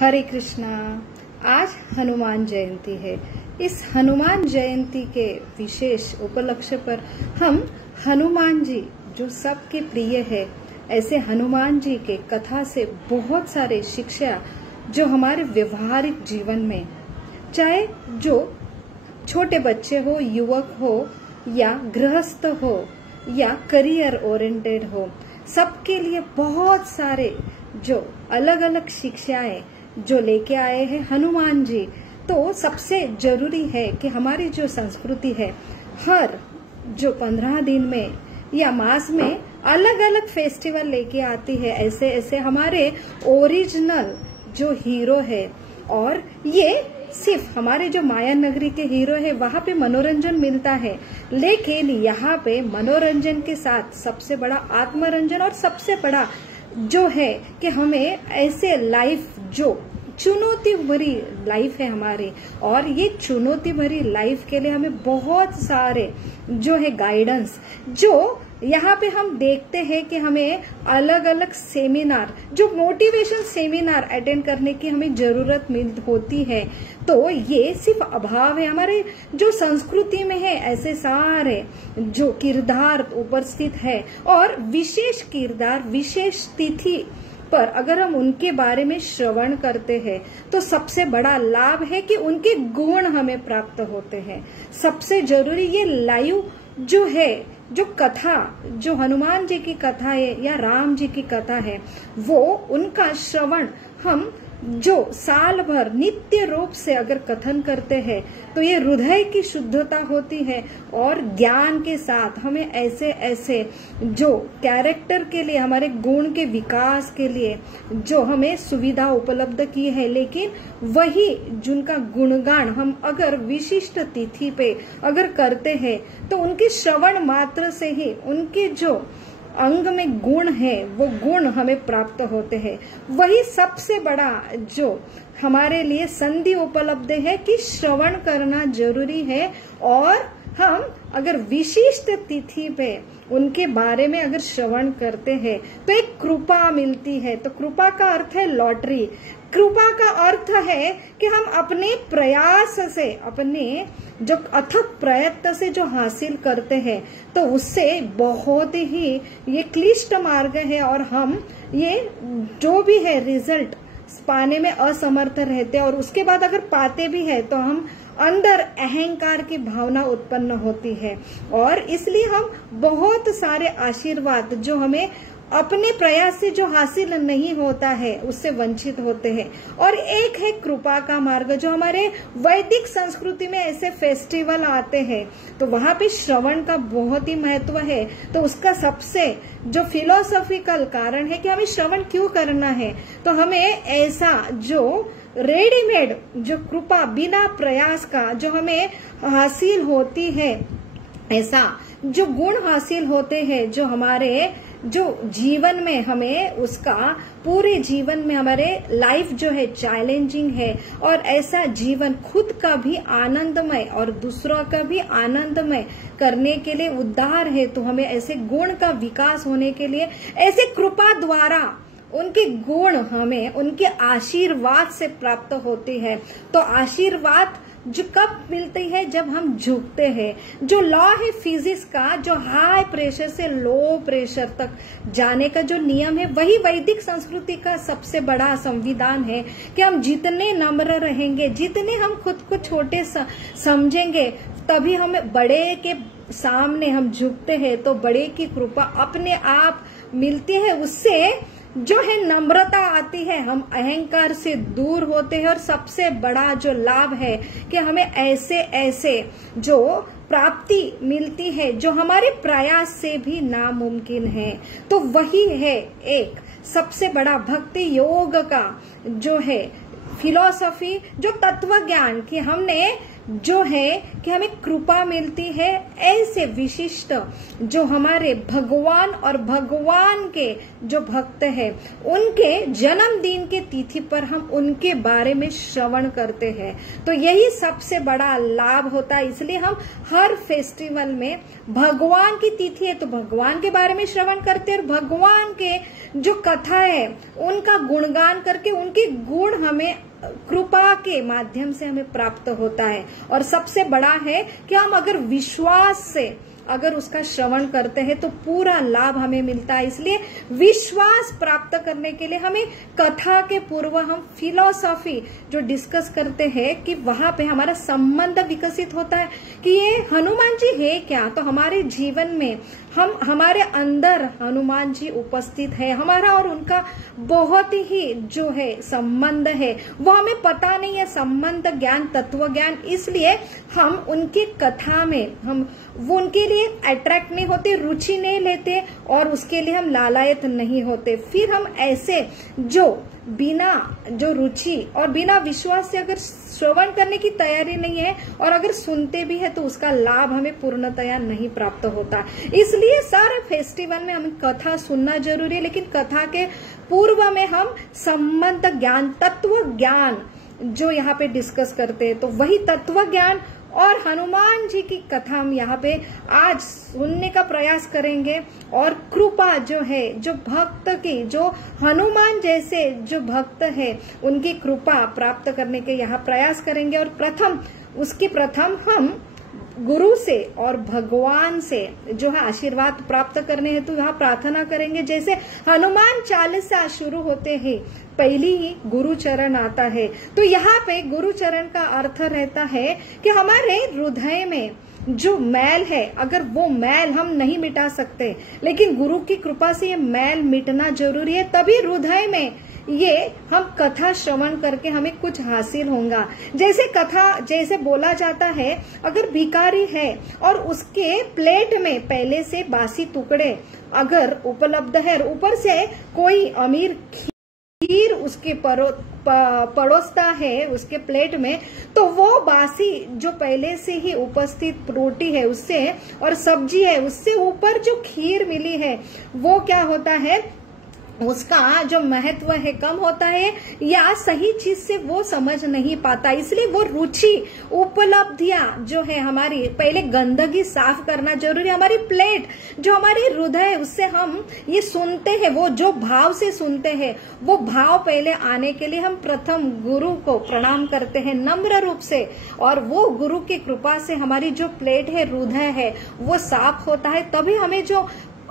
हरे कृष्णा। आज हनुमान जयंती है। इस हनुमान जयंती के विशेष उपलक्ष्य पर हम हनुमान जी जो सबके प्रिय है, ऐसे हनुमान जी के कथा से बहुत सारे शिक्षा जो हमारे व्यवहारिक जीवन में, चाहे जो छोटे बच्चे हो, युवक हो या गृहस्थ हो या करियर ओरिएंटेड हो, सबके लिए बहुत सारे जो अलग अलग शिक्षाएं जो लेके आए हैं हनुमान जी। तो सबसे जरूरी है कि हमारी जो संस्कृति है, हर जो 15 दिन में या मास में अलग अलग फेस्टिवल लेके आती है। ऐसे ऐसे हमारे ओरिजिनल जो हीरो है, और ये सिर्फ हमारे जो माया नगरी के हीरो है वहां पे मनोरंजन मिलता है, लेकिन यहाँ पे मनोरंजन के साथ सबसे बड़ा आत्मरंजन और सबसे बड़ा जो है कि हमें ऐसे लाइफ जो चुनौती भरी लाइफ है हमारी, और ये चुनौती भरी लाइफ के लिए हमें बहुत सारे जो है गाइडेंस जो यहाँ पे हम देखते हैं कि हमें अलग अलग सेमिनार, जो मोटिवेशन सेमिनार अटेंड करने की हमें जरूरत होती है। तो ये सिर्फ अभाव है हमारे जो संस्कृति में है। ऐसे सारे जो किरदार उपस्थित है और विशेष किरदार विशेष तिथि पर अगर हम उनके बारे में श्रवण करते हैं तो सबसे बड़ा लाभ है कि उनके गुण हमें प्राप्त होते हैं। सबसे जरूरी ये लाइव जो है, जो कथा, जो हनुमान जी की कथा है या राम जी की कथा है, वो उनका श्रवण हम जो साल भर नित्य रूप से अगर कथन करते हैं तो ये हृदय की शुद्धता होती है, और ज्ञान के साथ हमें ऐसे ऐसे जो कैरेक्टर के लिए, हमारे गुण के विकास के लिए जो हमें सुविधा उपलब्ध की है, लेकिन वही जिनका गुणगान हम अगर विशिष्ट तिथि पे अगर करते हैं तो उनके श्रवण मात्र से ही उनके जो अंग में गुण है वो गुण हमें प्राप्त होते हैं। वही सबसे बड़ा जो हमारे लिए संधि उपलब्ध है कि श्रवण करना जरूरी है, और हम अगर विशिष्ट तिथि पे उनके बारे में अगर श्रवण करते हैं तो एक कृपा मिलती है। तो कृपा का अर्थ है लॉटरी। कृपा का अर्थ है कि हम अपने प्रयास से, अपने जो अथक प्रयत्न से जो हासिल करते हैं, तो उससे बहुत ही ये क्लिष्ट मार्ग है, और हम ये जो भी है रिजल्ट पाने में असमर्थ रहते हैं, और उसके बाद अगर पाते भी है तो हम अंदर अहंकार की भावना उत्पन्न होती है, और इसलिए हम बहुत सारे आशीर्वाद जो हमें अपने प्रयास से जो हासिल नहीं होता है उससे वंचित होते हैं। और एक है कृपा का मार्ग, जो हमारे वैदिक संस्कृति में ऐसे फेस्टिवल आते हैं तो वहां पे श्रवण का बहुत ही महत्व है। तो उसका सबसे जो फिलोसॉफिकल कारण है कि हमें श्रवण क्यों करना है, तो हमें ऐसा जो रेडीमेड जो कृपा बिना प्रयास का जो हमें हासिल होती है, ऐसा जो गुण हासिल होते हैं जो हमारे जो जीवन में हमें उसका पूरे जीवन में हमारे लाइफ जो है चैलेंजिंग है, और ऐसा जीवन खुद का भी आनंदमय और दूसरों का भी आनंदमय करने के लिए उद्धार है। तो हमें ऐसे गुण का विकास होने के लिए ऐसे कृपा द्वारा उनके गुण हमें उनके आशीर्वाद से प्राप्त होते हैं। तो आशीर्वाद जो कब मिलती है, जब हम झुकते हैं। जो लॉ है फिजिक्स का, जो हाई प्रेशर से लो प्रेशर तक जाने का जो नियम है, वही वैदिक संस्कृति का सबसे बड़ा संविधान है कि हम जितने नम्र रहेंगे, जितने हम खुद को छोटे समझेंगे, तभी हमें बड़े के सामने हम झुकते हैं तो बड़े की कृपा अपने आप मिलती है। उससे जो है नम्रता आती है, हम अहंकार से दूर होते हैं, और सबसे बड़ा जो लाभ है कि हमें ऐसे ऐसे जो प्राप्ति मिलती है जो हमारे प्रयास से भी नामुमकिन है। तो वही है एक सबसे बड़ा भक्ति योग का जो है फिलॉसफी, जो तत्व ज्ञान कि हमने जो है कि हमें कृपा मिलती है। ऐसे विशिष्ट जो हमारे भगवान और भगवान के जो भक्त हैं, उनके जन्मदिन के तिथि पर हम उनके बारे में श्रवण करते हैं। तो यही सबसे बड़ा लाभ होता है। इसलिए हम हर फेस्टिवल में भगवान की तिथि है तो भगवान के बारे में श्रवण करते हैं, और भगवान के जो कथा है उनका गुणगान करके उनके गुण हमें कृपा के माध्यम से हमें प्राप्त होता है। और सबसे बड़ा है कि हम अगर विश्वास से अगर उसका श्रवण करते हैं तो पूरा लाभ हमें मिलता है। इसलिए विश्वास प्राप्त करने के लिए हमें कथा के पूर्व हम फिलॉसफी जो डिस्कस करते हैं कि वहां पे हमारा संबंध विकसित होता है कि ये हनुमान जी है क्या। तो हमारे जीवन में हमारे अंदर हनुमान जी उपस्थित है, हमारा और उनका बहुत ही जो है संबंध है वो हमें पता नहीं है, संबंध ज्ञान तत्व ज्ञान। इसलिए हम उनकी कथा में हम वो उनके लिए अट्रैक्ट नहीं होते, रुचि नहीं लेते और उसके लिए हम लालायत नहीं होते। फिर हम ऐसे जो बिना जो रुचि और बिना विश्वास से अगर श्रवण करने की तैयारी नहीं है और अगर सुनते भी है तो उसका लाभ हमें पूर्णतया नहीं प्राप्त होता। इसलिए सारे फेस्टिवल में हमें कथा सुनना जरूरी है, लेकिन कथा के पूर्व में हम संबंध ज्ञान तत्व ज्ञान जो यहाँ पे डिस्कस करते हैं, तो वही तत्व ज्ञान और हनुमान जी की कथा हम यहाँ पे आज सुनने का प्रयास करेंगे। और कृपा जो है, जो भक्त की, जो हनुमान जैसे जो भक्त है उनकी कृपा प्राप्त करने के यहाँ प्रयास करेंगे। और प्रथम हम गुरु से और भगवान से जो है आशीर्वाद प्राप्त करने हेतु यहाँ प्रार्थना करेंगे। जैसे हनुमान चालीसा शुरू होते हैं पहली ही गुरु चरण आता है, तो यहाँ पे गुरु चरण का अर्थ रहता है कि हमारे हृदय में जो मैल है, अगर वो मैल हम नहीं मिटा सकते, लेकिन गुरु की कृपा से ये मैल मिटना जरूरी है, तभी हृदय में ये हम कथा श्रवण करके हमें कुछ हासिल होगा। जैसे कथा जैसे बोला जाता है, अगर भिखारी है और उसके प्लेट में पहले से बासी टुकड़े अगर उपलब्ध है, ऊपर से कोई अमीर खीर उसके परोसता है उसके प्लेट में, तो वो बासी जो पहले से ही उपस्थित रोटी है उससे और सब्जी है उससे ऊपर जो खीर मिली है वो क्या होता है, उसका जो महत्व है कम होता है या सही चीज से वो समझ नहीं पाता। इसलिए वो रुचि उपलब्धियां जो है हमारी, पहले गंदगी साफ करना जरूरी है। हमारी प्लेट जो हमारी हृदय उससे हम ये सुनते हैं, वो जो भाव से सुनते हैं, वो भाव पहले आने के लिए हम प्रथम गुरु को प्रणाम करते हैं नम्र रूप से, और वो गुरु की कृपा से हमारी जो प्लेट है हृदय है वो साफ होता है। तभी हमें जो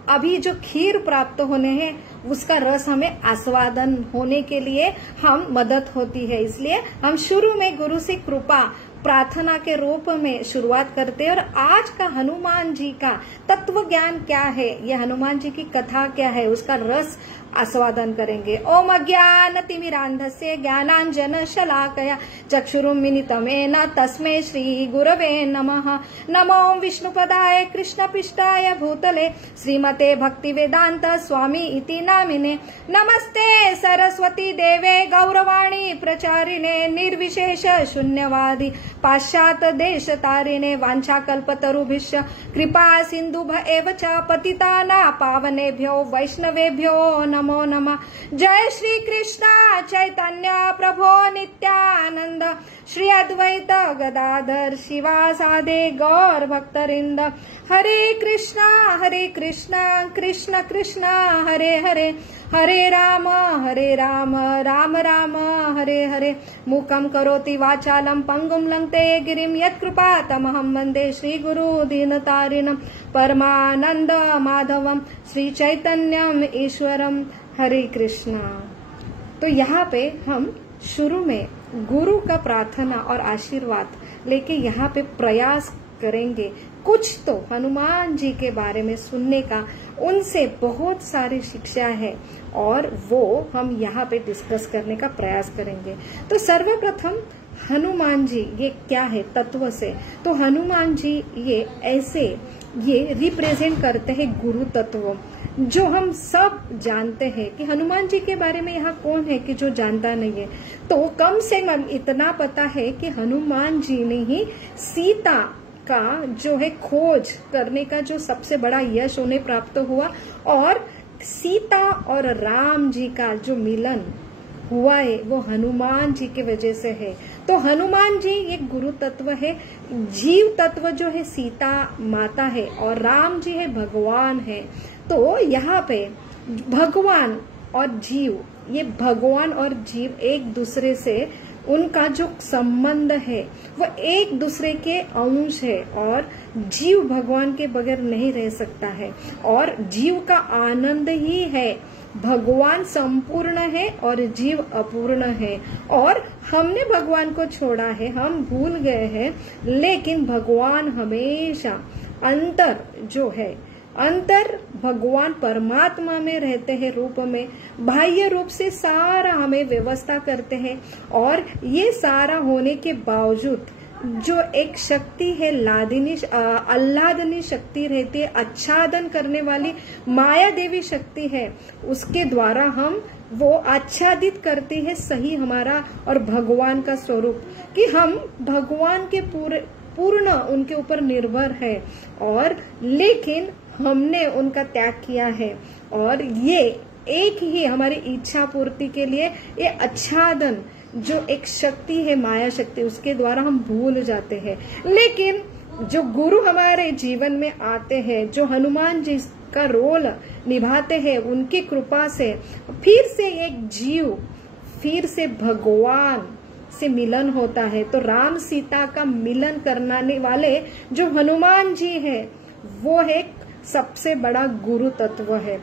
अभी जो खीर प्राप्त होने हैं उसका रस हमें आस्वादन होने के लिए हम मदद होती है। इसलिए हम शुरू में गुरु से कृपा प्रार्थना के रूप में शुरुआत करते हैं। और आज का हनुमान जी का तत्व ज्ञान क्या है, ये हनुमान जी की कथा क्या है, उसका रस आस्वादन करेंगे। ओम अज्ञानतिमिरान्धस्य ज्ञानांजन शलाकया चक्षुरुन्मिलितमेन तस्मै श्री गुरवे नमः। नमो विष्णुपदाय कृष्णपिष्टाय भूतले श्रीमते भक्तिवेदांत स्वामी इति नामिने। नमस्ते सरस्वती देवे गौरवाणी प्रचारिणे निर्विशेष शून्यवादी पाश्चात्य देश तारिणे। वाञ्छाकल्पतरुभ्यश्च कृपा सिन्धुभ्य एव च पतितानां पावनेभ्यो वैष्णवेभ्यो नमो नमः। जय श्री कृष्ण चैतन्य प्रभो नित्यानंद श्री अद्वैत गदाधर शिवासादि गौर भक्तवृंद। हरे कृष्णा कृष्ण कृष्ण हरे हरे, हरे राम राम राम हरे हरे। मूकं करोति वाचालं पंगुं लंघते गिरिं यत्कृपातमहं वन्दे श्रीगुरु दीनतारिणं परमानंद माधवम श्री चैतन्यम ईश्वरम। हरे कृष्णा। तो यहाँ पे हम शुरू में गुरु का प्रार्थना और आशीर्वाद लेके यहाँ पे प्रयास करेंगे कुछ तो हनुमान जी के बारे में सुनने का। उनसे बहुत सारी शिक्षा है और वो हम यहाँ पे डिस्कस करने का प्रयास करेंगे। तो सर्वप्रथम हनुमान जी ये क्या है तत्व से, तो हनुमान जी ये रिप्रेजेंट करते हैं गुरु तत्व, जो हम सब जानते हैं कि हनुमान जी के बारे में यहाँ कौन है कि जो जानता नहीं है। तो कम से कम इतना पता है कि हनुमान जी ने ही सीता का जो है खोज करने का जो सबसे बड़ा यश उन्हें प्राप्त हुआ, और सीता और राम जी का जो मिलन हुआ है वो हनुमान जी की वजह से है। तो हनुमान जी एक गुरु तत्व है, जीव तत्व जो है सीता माता है और राम जी है भगवान है। तो यहाँ पे भगवान और जीव, ये भगवान और जीव एक दूसरे से उनका जो संबंध है वो एक दूसरे के अंश है, और जीव भगवान के बगैर नहीं रह सकता है, और जीव का आनंद ही है। भगवान संपूर्ण है और जीव अपूर्ण है, और हमने भगवान को छोड़ा है, हम भूल गए हैं, लेकिन भगवान हमेशा अंतर जो है, अंतर भगवान परमात्मा में रहते हैं रूप में, बाह्य रूप से सारा हमें व्यवस्था करते हैं, और ये सारा होने के बावजूद जो एक शक्ति है लादिनी आह्लादनी शक्ति रहती है, आच्छादन करने वाली माया देवी शक्ति है, उसके द्वारा हम वो आच्छादित करते हैं सही हमारा और भगवान का स्वरूप, कि हम भगवान के पूर्ण उनके ऊपर निर्भर है, और लेकिन हमने उनका त्याग किया है, और ये एक ही हमारी इच्छा पूर्ति के लिए ये आच्छादन जो एक शक्ति है माया शक्ति, उसके द्वारा हम भूल जाते हैं। लेकिन जो गुरु हमारे जीवन में आते हैं, जो हनुमान जी का रोल निभाते हैं, उनकी कृपा से फिर से एक जीव फिर से भगवान से मिलन होता है। तो राम सीता का मिलन करने वाले जो हनुमान जी है वो एक सबसे बड़ा गुरु तत्व है,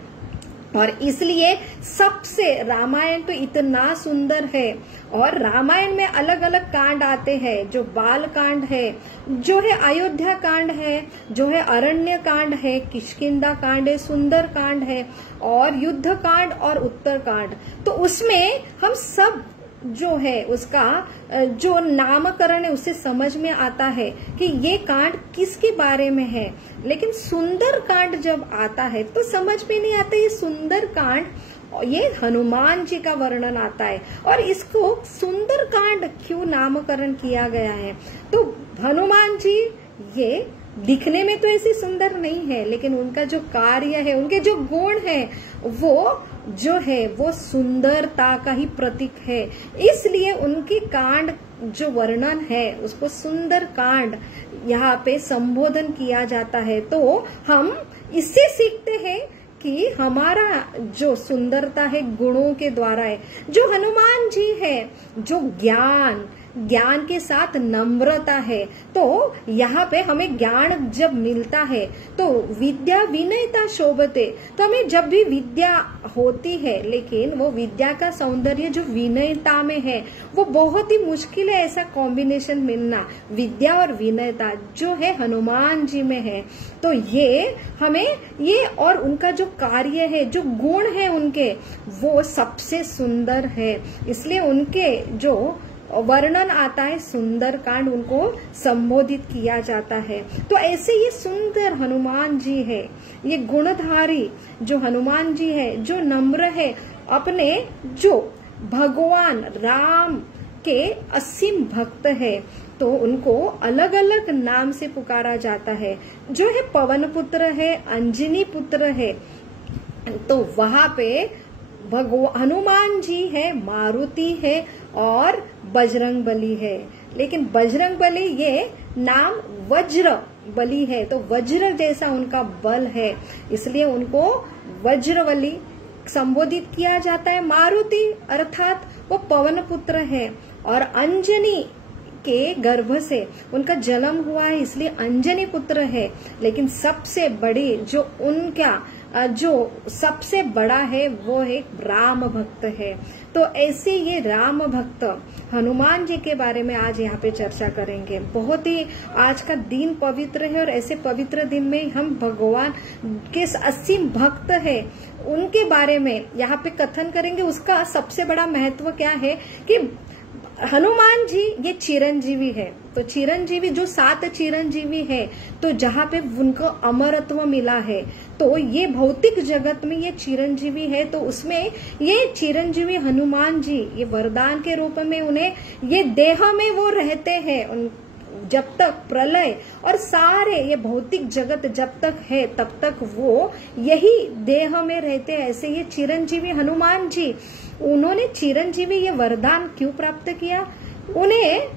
और इसलिए सबसे रामायण तो इतना सुंदर है। और रामायण में अलग अलग कांड आते हैं, जो बाल कांड है, जो है अयोध्या कांड है, जो है अरण्य कांड है, किष्किंधा कांड है, सुंदर कांड है, और युद्ध कांड और उत्तर कांड। तो उसमें हम सब जो है उसका जो नामकरण है उससे समझ में आता है कि ये कांड किसके बारे में है। लेकिन सुंदर कांड जब आता है तो समझ में नहीं आता ये सुंदर कांड, ये हनुमान जी का वर्णन आता है, और इसको सुंदर कांड क्यों नामकरण किया गया है। तो हनुमान जी ये दिखने में तो ऐसे सुंदर नहीं है, लेकिन उनका जो कार्य है, उनके जो गुण है, वो जो है वो सुंदरता का ही प्रतीक है। इसलिए उनकी कांड जो वर्णन है उसको सुंदर कांड यहाँ पे संबोधन किया जाता है। तो हम इससे सीखते हैं कि हमारा जो सुंदरता है गुणों के द्वारा है। जो हनुमान जी है, जो ज्ञान के साथ नम्रता है, तो यहाँ पे हमें ज्ञान जब मिलता है तो विद्या विनयता शोभते। तो हमें जब भी विद्या होती है, लेकिन वो विद्या का सौंदर्य जो विनयता में है वो बहुत ही मुश्किल है ऐसा कॉम्बिनेशन मिलना, विद्या और विनयता जो है हनुमान जी में है। तो ये हमें ये और उनका जो कार्य है, जो गुण है उनके, वो सबसे सुंदर है। इसलिए उनके जो वर्णन आता है सुंदर कांड, उनको संबोधित किया जाता है। तो ऐसे ये सुंदर हनुमान जी है, ये गुणधारी जो हनुमान जी है, जो नम्र है, अपने जो भगवान राम के असीम भक्त है, तो उनको अलग अलग नाम से पुकारा जाता है। जो है पवन पुत्र है, अंजनी पुत्र है, तो वहां पे हनुमान जी है, मारुति है और बजरंग बली है। लेकिन बजरंग बली ये नाम वज्र बली है, तो वज्र जैसा उनका बल है, इसलिए उनको वज्रबली संबोधित किया जाता है। मारुति अर्थात वो पवन पुत्र है, और अंजनी के गर्भ से उनका जन्म हुआ है, इसलिए अंजनी पुत्र है। लेकिन सबसे बड़ी जो उनका जो सबसे बड़ा है वो एक राम भक्त है। तो ऐसे ये राम भक्त हनुमान जी के बारे में आज यहाँ पे चर्चा करेंगे। बहुत ही आज का दिन पवित्र है, और ऐसे पवित्र दिन में हम भगवान के असीम भक्त है उनके बारे में यहाँ पे कथन करेंगे। उसका सबसे बड़ा महत्व क्या है कि हनुमान जी ये चिरंजीवी है। तो चिरंजीवी जो 7 चिरंजीवी है, तो जहाँ पे उनको अमरत्व मिला है, तो ये भौतिक जगत में ये चिरंजीवी है, तो उसमें ये चिरंजीवी हनुमान जी ये वरदान के रूप में उन्हें ये देह में वो रहते हैं जब तक प्रलय और सारे ये भौतिक जगत जब तक है तब तक वो यही देह में रहते हैं। ऐसे ये चिरंजीवी हनुमान जी, उन्होंने चिरंजीवी ये वरदान क्यों प्राप्त किया? उन्हें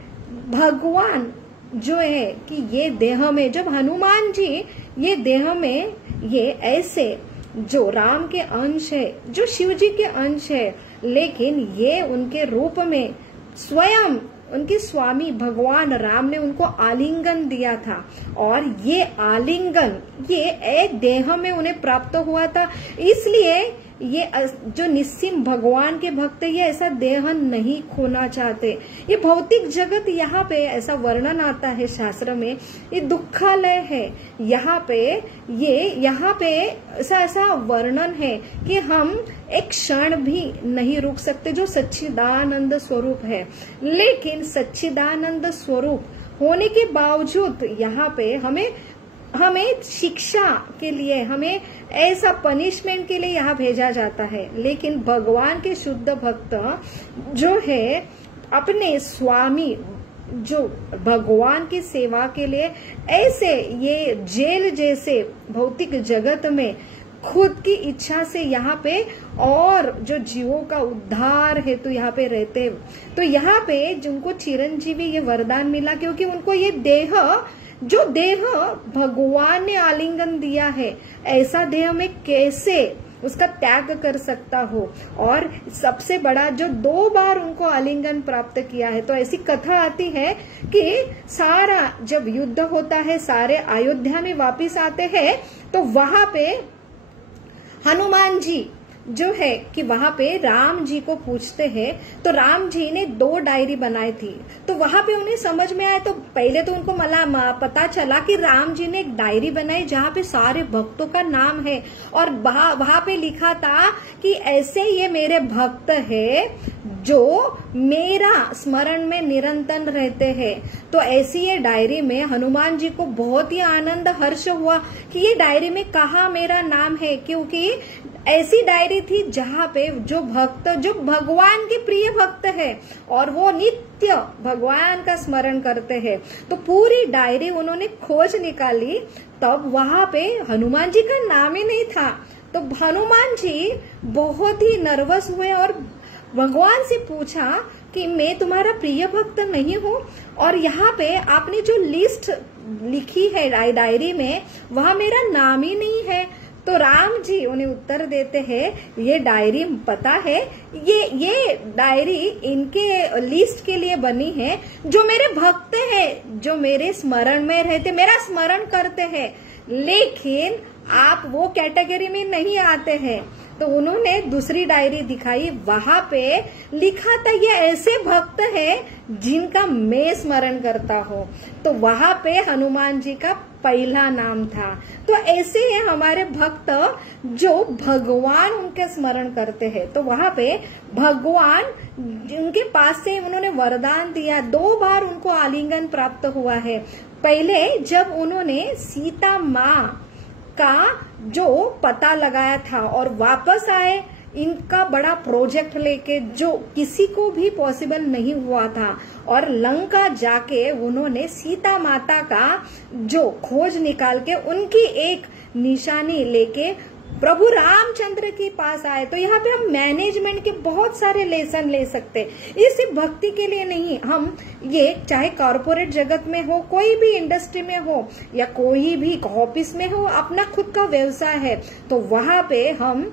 भगवान जो है कि ये देह में, जब हनुमान जी ये देह में ये ऐसे जो राम के अंश है, जो शिव जी के अंश है, लेकिन ये उनके रूप में स्वयं उनके स्वामी भगवान राम ने उनको आलिंगन दिया था, और ये आलिंगन ये एक देह में उन्हें प्राप्त हुआ था। इसलिए ये जो निस्सिम भगवान के भक्त ये ऐसा देह नहीं खोना चाहते। ये भौतिक जगत यहाँ पे ऐसा वर्णन आता है शास्त्र में, ये दुखालय है। यहाँ पे ऐसा वर्णन है कि हम एक क्षण भी नहीं रुक सकते, जो सच्चिदानंद स्वरूप है। लेकिन सच्चिदानंद स्वरूप होने के बावजूद यहाँ पे हमें शिक्षा के लिए, हमें ऐसा पनिशमेंट के लिए यहाँ भेजा जाता है। लेकिन भगवान के शुद्ध भक्त जो है अपने स्वामी, जो भगवान की सेवा के लिए ऐसे ये जेल जैसे भौतिक जगत में खुद की इच्छा से यहाँ पे और जो जीवों का उद्धार है तो यहाँ पे रहते। तो यहाँ पे जिनको चिरंजीवी ये वरदान मिला, क्योंकि उनको ये जो देह भगवान ने आलिंगन दिया है, ऐसा देह में कैसे उसका त्याग कर सकता हो। और सबसे बड़ा जो 2 बार उनको आलिंगन प्राप्त किया है। तो ऐसी कथा आती है कि सारा जब युद्ध होता है, सारे अयोध्या में वापिस आते हैं, तो वहां पे हनुमान जी जो है कि वहां पे राम जी को पूछते हैं। तो राम जी ने 2 डायरी बनाई थी। तो वहां पे उन्हें समझ में आया, तो पहले तो उनको पता चला कि राम जी ने एक डायरी बनाई जहाँ पे सारे भक्तों का नाम है, और वहां पे लिखा था कि ऐसे ये मेरे भक्त है जो मेरा स्मरण में निरंतर रहते हैं। तो ऐसी ये डायरी में हनुमान जी को बहुत ही आनंद हर्ष हुआ कि ये डायरी में कहाँ मेरा नाम है, क्योंकि ऐसी डायरी थी जहाँ पे जो भगवान के प्रिय भक्त है और वो नित्य भगवान का स्मरण करते हैं। तो पूरी डायरी उन्होंने खोज निकाली, तब वहां पे हनुमान जी का नाम ही नहीं था। तो हनुमान जी बहुत ही नर्वस हुए और भगवान से पूछा कि मैं तुम्हारा प्रिय भक्त नहीं हूँ, और यहाँ पे आपने जो लिस्ट लिखी है डायरी में, वहाँ मेरा नाम ही नहीं है। तो राम जी उन्हें उत्तर देते हैं, ये डायरी पता है, ये डायरी इनके लिस्ट के लिए बनी है, जो मेरे भक्त हैं, जो मेरे स्मरण में रहते, मेरा स्मरण करते हैं, लेकिन आप वो कैटेगरी में नहीं आते हैं। तो उन्होंने दूसरी डायरी दिखाई, वहां पे लिखा था ये ऐसे भक्त हैं जिनका मैं स्मरण करता हूँ। तो वहां पे हनुमान जी का पहला नाम था। तो ऐसे हैं हमारे भक्त जो भगवान उनके स्मरण करते हैं। तो वहां पे भगवान उनके पास से उन्होंने वरदान दिया, 2 बार उनको आलिंगन प्राप्त हुआ है। पहले जब उन्होंने सीता माँ का जो पता लगाया था और वापस आए इनका बड़ा प्रोजेक्ट लेके, जो किसी को भी पॉसिबल नहीं हुआ था, और लंका जाके उन्होंने सीता माता का जो खोज निकाल के उनकी एक निशानी लेके प्रभु रामचंद्र के पास आए। तो यहाँ पे हम मैनेजमेंट के बहुत सारे लेसन ले सकते हैं। ये सिर्फ भक्ति के लिए नहीं, हम ये चाहे कॉर्पोरेट जगत में हो, कोई भी इंडस्ट्री में हो, या कोई भी ऑफिस में हो, अपना खुद का व्यवसाय है, तो वहां पे हम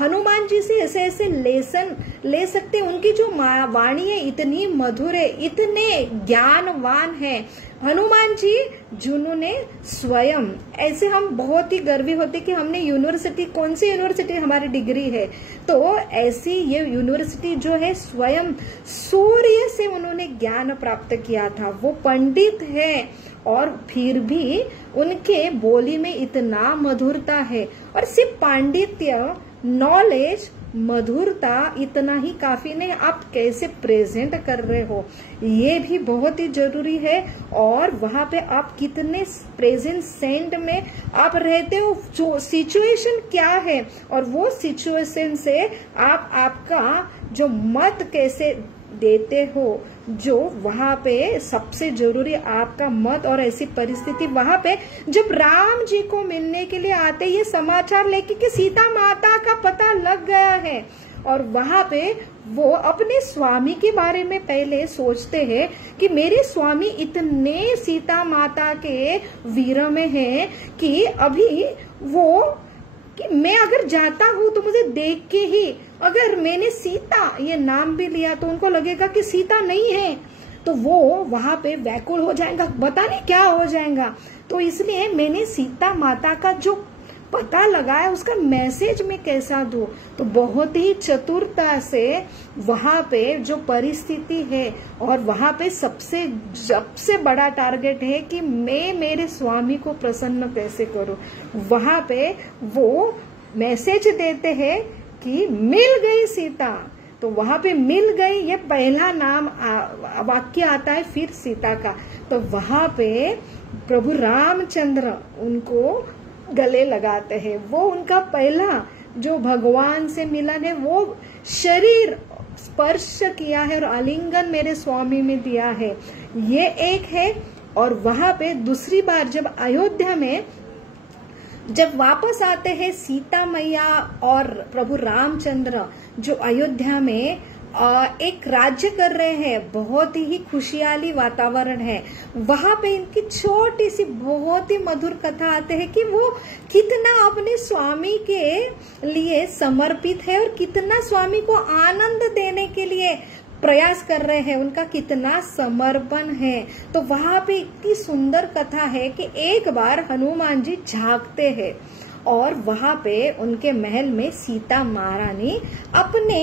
हनुमान जी से ऐसे ऐसे लेसन ले सकते। उनकी जो वाणी है इतनी मधुर है, इतने ज्ञानवान है हनुमान जी, जिन्होंने स्वयं ऐसे, हम बहुत ही गर्वी होते कि हमने यूनिवर्सिटी, कौन सी यूनिवर्सिटी हमारी डिग्री है, तो ऐसी ये यूनिवर्सिटी जो है स्वयं सूर्य से उन्होंने ज्ञान प्राप्त किया था। वो पंडित है और फिर भी उनके बोली में इतना मधुरता है। और सिर्फ पांडित्य, नॉलेज, मधुरता इतना ही काफी नहीं, आप कैसे प्रेजेंट कर रहे हो ये भी बहुत ही जरूरी है। और वहां पे आप कितने प्रेजेंट सेंट में आप रहते हो, जो सिचुएशन क्या है, और वो सिचुएशन से आप आपका जो मत कैसे देते हो, जो वहां पे सबसे जरूरी आपका मत। और ऐसी परिस्थिति वहां पे जब राम जी को मिलने के लिए आते, ये समाचार लेके कि सीता माता का पता लग गया है, और वहां पे वो अपने स्वामी के बारे में पहले सोचते हैं कि मेरे स्वामी इतने सीता माता के वीर में हैं कि अभी वो कि मैं अगर जाता हूँ तो मुझे देख के ही, अगर मैंने सीता ये नाम भी लिया तो उनको लगेगा कि सीता नहीं है, तो वो वहां पे व्याकुल हो जाएगा, पता नहीं क्या हो जाएगा। तो इसलिए मैंने सीता माता का जो पता लगाया उसका मैसेज में कैसा दूं, तो बहुत ही चतुरता से वहां पे जो परिस्थिति है और वहां पे सबसे बड़ा टारगेट है कि मैं मेरे स्वामी को प्रसन्न कैसे करूं, वहां पे वो मैसेज देते हैं कि मिल गई सीता। तो वहां पे मिल गई, ये पहला नाम वाक्य आता है फिर सीता का। तो वहां पे प्रभु रामचंद्र उनको गले लगाते हैं, वो उनका पहला जो भगवान से मिलन है, वो शरीर स्पर्श किया है और आलिंगन मेरे स्वामी में दिया है, ये एक है। और वहां पे दूसरी बार जब अयोध्या में जब वापस आते हैं सीता मैया और प्रभु रामचंद्र, जो अयोध्या में एक राज्य कर रहे हैं, बहुत ही खुशहाली वातावरण है, वहां पे इनकी छोटी सी बहुत ही मधुर कथा आते हैं कि वो कितना अपने स्वामी के लिए समर्पित है और कितना स्वामी को आनंद देने के लिए प्रयास कर रहे हैं, उनका कितना समर्पण है। तो वहां पे इतनी सुंदर कथा है कि एक बार हनुमान जी झांकते हैं और वहां पे उनके महल में सीता महारानी अपने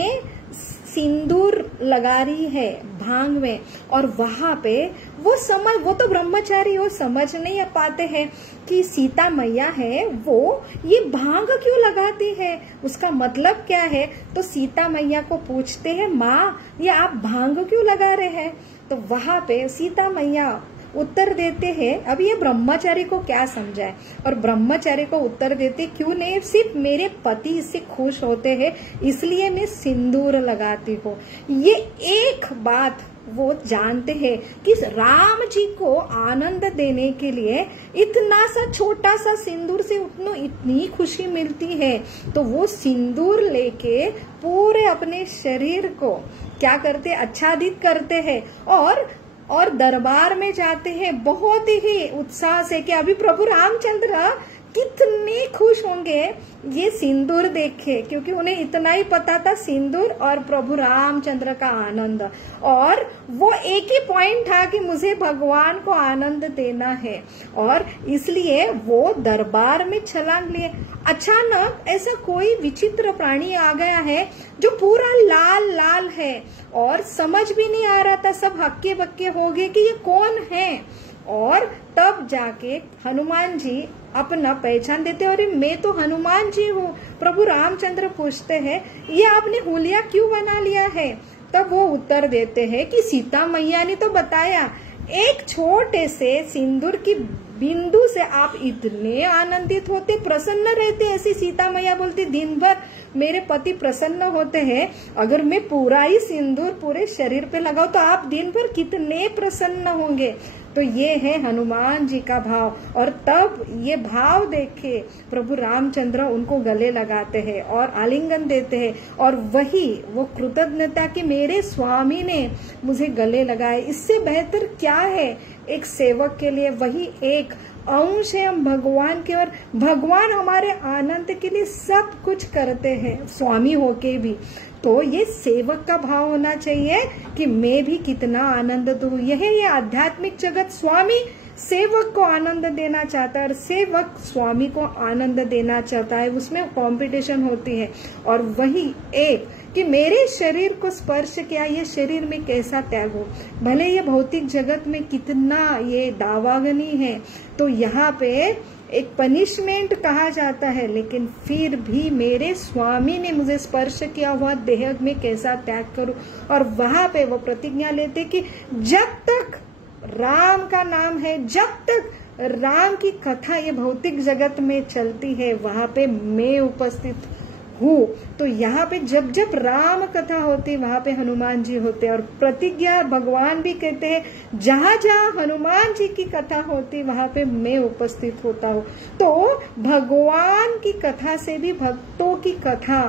सिंदूर लगा रही है भांग में, और वहां पे वो तो ब्रह्मचारी हो, समझ नहीं पाते हैं कि सीता मैया है वो ये भांग क्यों लगाती है, उसका मतलब क्या है। तो सीता मैया को पूछते हैं, माँ ये आप भांग क्यों लगा रहे हैं। तो वहां पे सीता मैया उत्तर देते हैं, अब ये ब्रह्मचारी को क्या समझाए, और ब्रह्मचारी को उत्तर देते, क्यों नहीं, सिर्फ मेरे पति इससे खुश होते हैं इसलिए मैं सिंदूर लगाती हूँ। ये एक बात वो जानते हैं कि राम जी को आनंद देने के लिए इतना सा छोटा सा सिंदूर से इतनी खुशी मिलती है, तो वो सिंदूर लेके पूरे अपने शरीर को क्या करते, आच्छादित करते हैं और दरबार में जाते हैं बहुत ही उत्साह से कि अभी प्रभु रामचंद्र कितने खुश होंगे ये सिंदूर देखे, क्योंकि उन्हें इतना ही पता था सिंदूर और प्रभु रामचंद्र का आनंद, और वो एक ही पॉइंट था कि मुझे भगवान को आनंद देना है, और इसलिए वो दरबार में छलांग लिए। अचानक ऐसा कोई विचित्र प्राणी आ गया है जो पूरा लाल लाल है और समझ भी नहीं आ रहा था, सब हक्के बक्के हो गए कि ये कौन है। और तब जाके हनुमान जी अपना पहचान देते, और मैं तो हनुमान जी हूँ। प्रभु रामचंद्र पूछते हैं, ये आपने हुलिया क्यों बना लिया है। तब वो उत्तर देते हैं कि सीता मैया ने तो बताया, एक छोटे से सिंदूर की बिंदु से आप इतने आनंदित होते, प्रसन्न रहते। ऐसी सीता मैया बोलती, दिन भर मेरे पति प्रसन्न होते हैं, अगर मैं पूरा ही सिंदूर पूरे शरीर पे लगाऊं तो आप दिन भर कितने प्रसन्न होंगे। तो ये है हनुमान जी का भाव, और तब ये भाव देखे प्रभु रामचंद्र उनको गले लगाते हैं और आलिंगन देते हैं, और वही वो कृतज्ञता कि मेरे स्वामी ने मुझे गले लगाए। इससे बेहतर क्या है एक सेवक के लिए, वही एक अंश है हम भगवान के, और भगवान हमारे आनंद के लिए सब कुछ करते हैं स्वामी होके भी। तो ये सेवक का भाव होना चाहिए कि मैं भी कितना आनंद दूं। यह ये आध्यात्मिक जगत, स्वामी सेवक को आनंद देना चाहता है और सेवक स्वामी को आनंद देना चाहता है, उसमें कंपटीशन होती है। और वही एक कि मेरे शरीर को स्पर्श किया, ये शरीर में कैसा त्याग हो, भले ये भौतिक जगत में कितना ये दावाग्नि है, तो यहाँ पे एक पनिशमेंट कहा जाता है, लेकिन फिर भी मेरे स्वामी ने मुझे स्पर्श किया हुआ देह में कैसा त्याग करूं। और वहां पे वो प्रतिज्ञा लेते कि जब तक राम का नाम है, जब तक राम की कथा ये भौतिक जगत में चलती है, वहां पे मैं उपस्थित हूँ। तो यहाँ पे जब जब राम कथा होती वहां पे हनुमान जी होते हैं। और प्रतिज्ञा भगवान भी कहते हैं जहां जहां हनुमान जी की कथा होती वहां पे मैं उपस्थित होता हूँ। तो भगवान की कथा से भी भक्तों की कथा,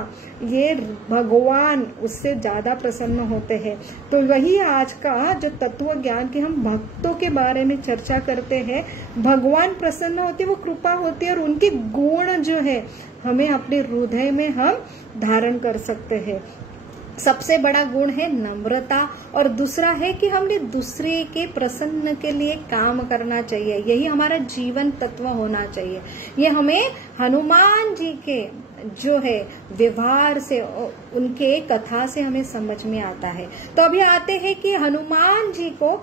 ये भगवान उससे ज्यादा प्रसन्न होते हैं। तो वही आज का जो तत्व ज्ञान की हम भक्तों के बारे में चर्चा करते हैं, भगवान प्रसन्न होते, वो कृपा होती है और उनके गुण जो है हमें अपने हृदय में हम धारण कर सकते हैं। सबसे बड़ा गुण है नम्रता, और दूसरा है कि हमने दूसरे के प्रसन्न के लिए काम करना चाहिए। यही हमारा जीवन तत्व होना चाहिए। ये हमें हनुमान जी के जो है व्यवहार से, उनके कथा से हमें समझ में आता है। तो अभी आते हैं कि हनुमान जी को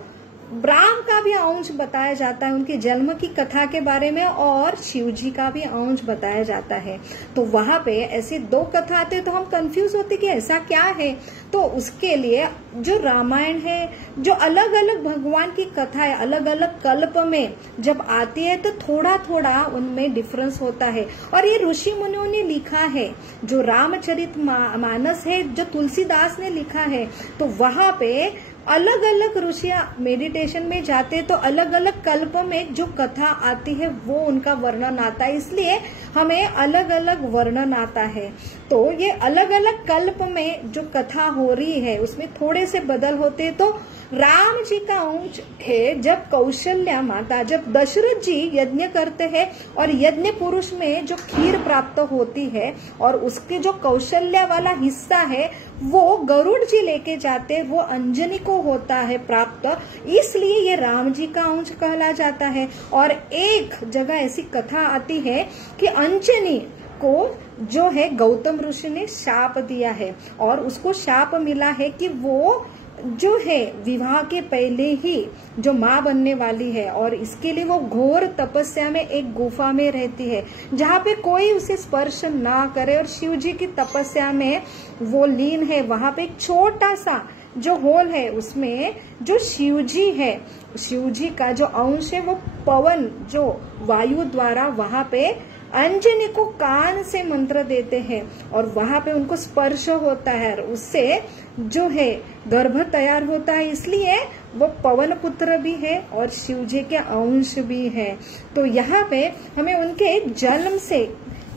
राम का भी अंश बताया जाता है, उनके जन्म की कथा के बारे में, और शिव जी का भी अंश बताया जाता है। तो वहां पे ऐसी दो कथा आते तो हम कंफ्यूज होते कि ऐसा क्या है। तो उसके लिए जो रामायण है, जो अलग अलग भगवान की कथा है, अलग अलग कल्प में जब आती है तो थोड़ा थोड़ा उनमें डिफरेंस होता है। और ये ऋषि मुनियों ने लिखा है, जो रामचरित मानस है जो तुलसीदास ने लिखा है, तो वहां पे अलग अलग ऋषियां मेडिटेशन में जाते तो अलग अलग कल्प में जो कथा आती है वो उनका वर्णन आता है, इसलिए हमें अलग अलग वर्णन आता है। तो ये अलग अलग कल्प में जो कथा हो रही है उसमें थोड़े से बदल होते। तो राम जी का अंश है जब कौशल्या माता, जब दशरथ जी यज्ञ करते हैं और यज्ञ पुरुष में जो खीर प्राप्त होती है और उसके जो कौशल्या वाला हिस्सा है वो गरुड़ जी लेके जाते, वो अंजनी को होता है प्राप्त, इसलिए ये राम जी का अंश कहला जाता है। और एक जगह ऐसी कथा आती है कि अंजनी को जो है गौतम ऋषि ने शाप दिया है और उसको शाप मिला है कि वो जो है विवाह के पहले ही जो माँ बनने वाली है, और इसके लिए वो घोर तपस्या में एक गुफा में रहती है जहाँ पे कोई उसे स्पर्श ना करे, और शिव जी की तपस्या में वो लीन है। वहां पे एक छोटा सा जो होल है उसमें जो शिव जी है, शिव जी का जो अंश है वो पवन जो वायु द्वारा वहां पे अंजनी को कान से मंत्र देते हैं और वहां पे उनको स्पर्श होता है, उससे जो है गर्भ तैयार होता है, इसलिए वो पवन पुत्र भी है और शिव जी के अंश भी है। तो यहाँ पे हमें उनके जन्म से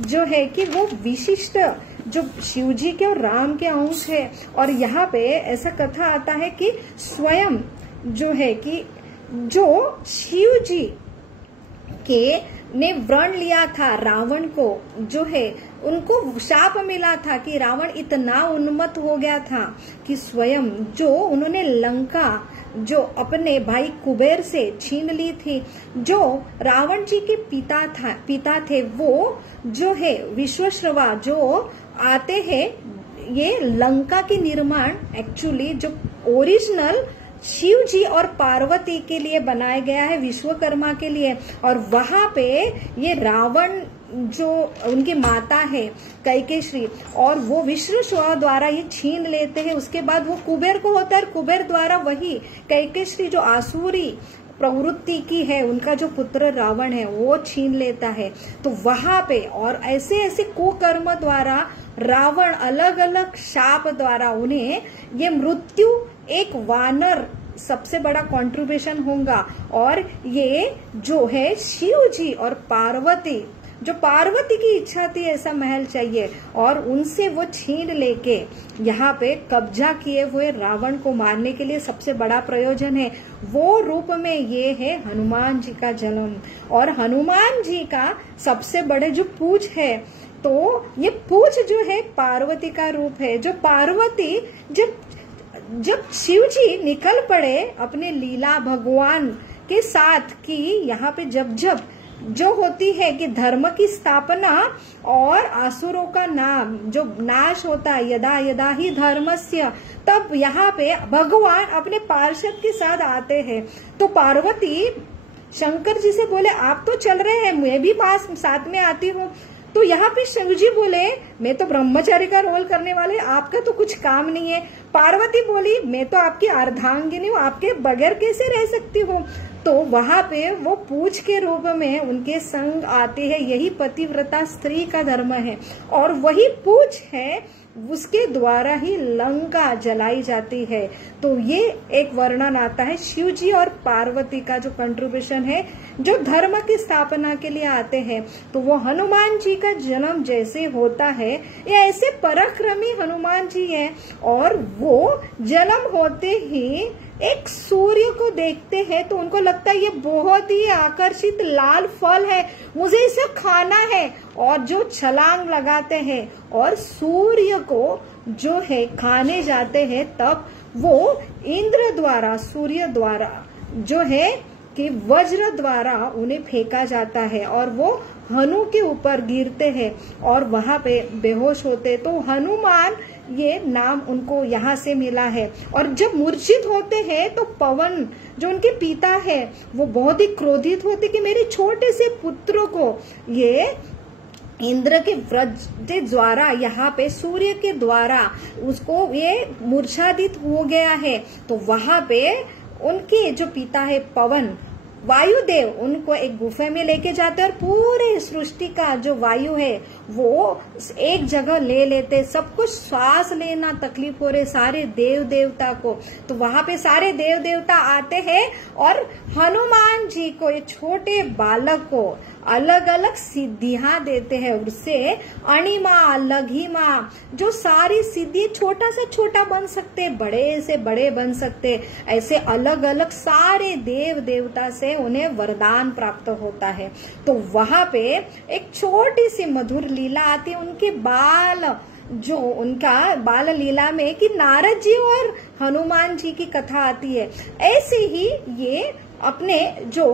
जो है कि वो विशिष्ट जो शिव जी के और राम के अंश है। और यहाँ पे ऐसा कथा आता है कि स्वयं जो है कि जो शिव जी के ने व्रण लिया था रावण को, जो है उनको शाप मिला था कि रावण इतना उन्मत्त हो गया था कि स्वयं जो उन्होंने लंका जो अपने भाई कुबेर से छीन ली थी, जो रावण जी के पिता थे वो जो है विश्वश्रवा जो आते हैं, ये लंका की निर्माण एक्चुअली जो ओरिजिनल शिव जी और पार्वती के लिए बनाया गया है, विश्वकर्मा के लिए। और वहां पे ये रावण जो उनकी माता है कैकेयी, और वो विश्वश्रवा द्वारा ये छीन लेते हैं। उसके बाद वो कुबेर को होता है, कुबेर द्वारा वही कैकेयी जो आसुरी प्रवृत्ति की है, उनका जो पुत्र रावण है वो छीन लेता है। तो वहां पे और ऐसे ऐसे कुकर्म द्वारा रावण अलग अलग शाप द्वारा उन्हें ये मृत्यु एक वानर सबसे बड़ा कंट्रीब्यूशन होगा। और ये जो है शिव जी और पार्वती, जो पार्वती की इच्छा थी ऐसा महल चाहिए, और उनसे वो छीन लेके यहाँ पे कब्जा किए हुए रावण को मारने के लिए सबसे बड़ा प्रयोजन है, वो रूप में ये है हनुमान जी का जन्म। और हनुमान जी का सबसे बड़े जो पूछ है, तो ये पूछ जो है पार्वती का रूप है। जो पार्वती जब शिव जी निकल पड़े अपने लीला भगवान के साथ कि यहाँ पे जब जो होती है कि धर्म की स्थापना और असुरों का नाम जो नाश होता है, यदा यदा ही धर्मस्य, तब यहाँ पे भगवान अपने पार्षद के साथ आते हैं। तो पार्वती शंकर जी से बोले आप तो चल रहे हैं, मैं भी पास साथ में आती हूँ। तो यहाँ पे शिव जी बोले मैं तो ब्रह्मचारी का रोल करने वाले, आपका तो कुछ काम नहीं है। पार्वती बोली मैं तो आपकी अर्धांगिनी हूँ, आपके बगैर कैसे रह सकती हूँ। तो वहां पे वो पूछ के रूप में उनके संग आते हैं। यही पतिव्रता स्त्री का धर्म है और वही पूछ है, उसके द्वारा ही लंका जलाई जाती है। तो ये एक वर्णन आता है शिव जी और पार्वती का जो कंट्रीब्यूशन है, जो धर्म की स्थापना के लिए आते हैं। तो वो हनुमान जी का जन्म जैसे होता है, ये ऐसे पराक्रमी हनुमान जी हैं और वो जन्म होते ही एक सूर्य को देखते हैं तो उनको लगता है ये बहुत ही आकर्षित लाल फल है, मुझे इसे खाना है, और जो छलांग लगाते हैं और सूर्य को जो है खाने जाते हैं, तब वो इंद्र द्वारा, सूर्य द्वारा जो है कि वज्र द्वारा उन्हें फेंका जाता है और वो हनु के ऊपर गिरते हैं और वहां पे बेहोश होते। तो हनुमान ये नाम उनको यहाँ से मिला है। और जब मूर्छित होते हैं तो पवन जो उनके पिता है वो बहुत ही क्रोधित होते कि मेरे छोटे से पुत्र को ये इंद्र के व्रज के द्वारा, यहाँ पे सूर्य के द्वारा उसको ये मूर्छादित हो गया है। तो वहां पे उनके जो पिता है पवन, वायुदेव, उनको एक गुफा में लेके जाते और पूरे सृष्टि का जो वायु है वो एक जगह ले लेते। सब कुछ श्वास लेना तकलीफ हो रहे सारे देव देवता को। तो वहां पे सारे देव देवता आते हैं और हनुमान जी को, ये छोटे बालक को अलग अलग सिद्धियां देते हैं। उससे अणिमा, लघिमा, जो सारी सिद्धि छोटा से छोटा बन सकते, बड़े से बड़े बन सकते, ऐसे अलग अलग सारे देव देवता से उन्हें वरदान प्राप्त होता है। तो वहां पे एक छोटी सी मधुर लीला आती है उनके बाल, जो उनका बाल लीला में कि नारद जी और हनुमान जी की कथा आती है। ऐसे ही ये अपने जो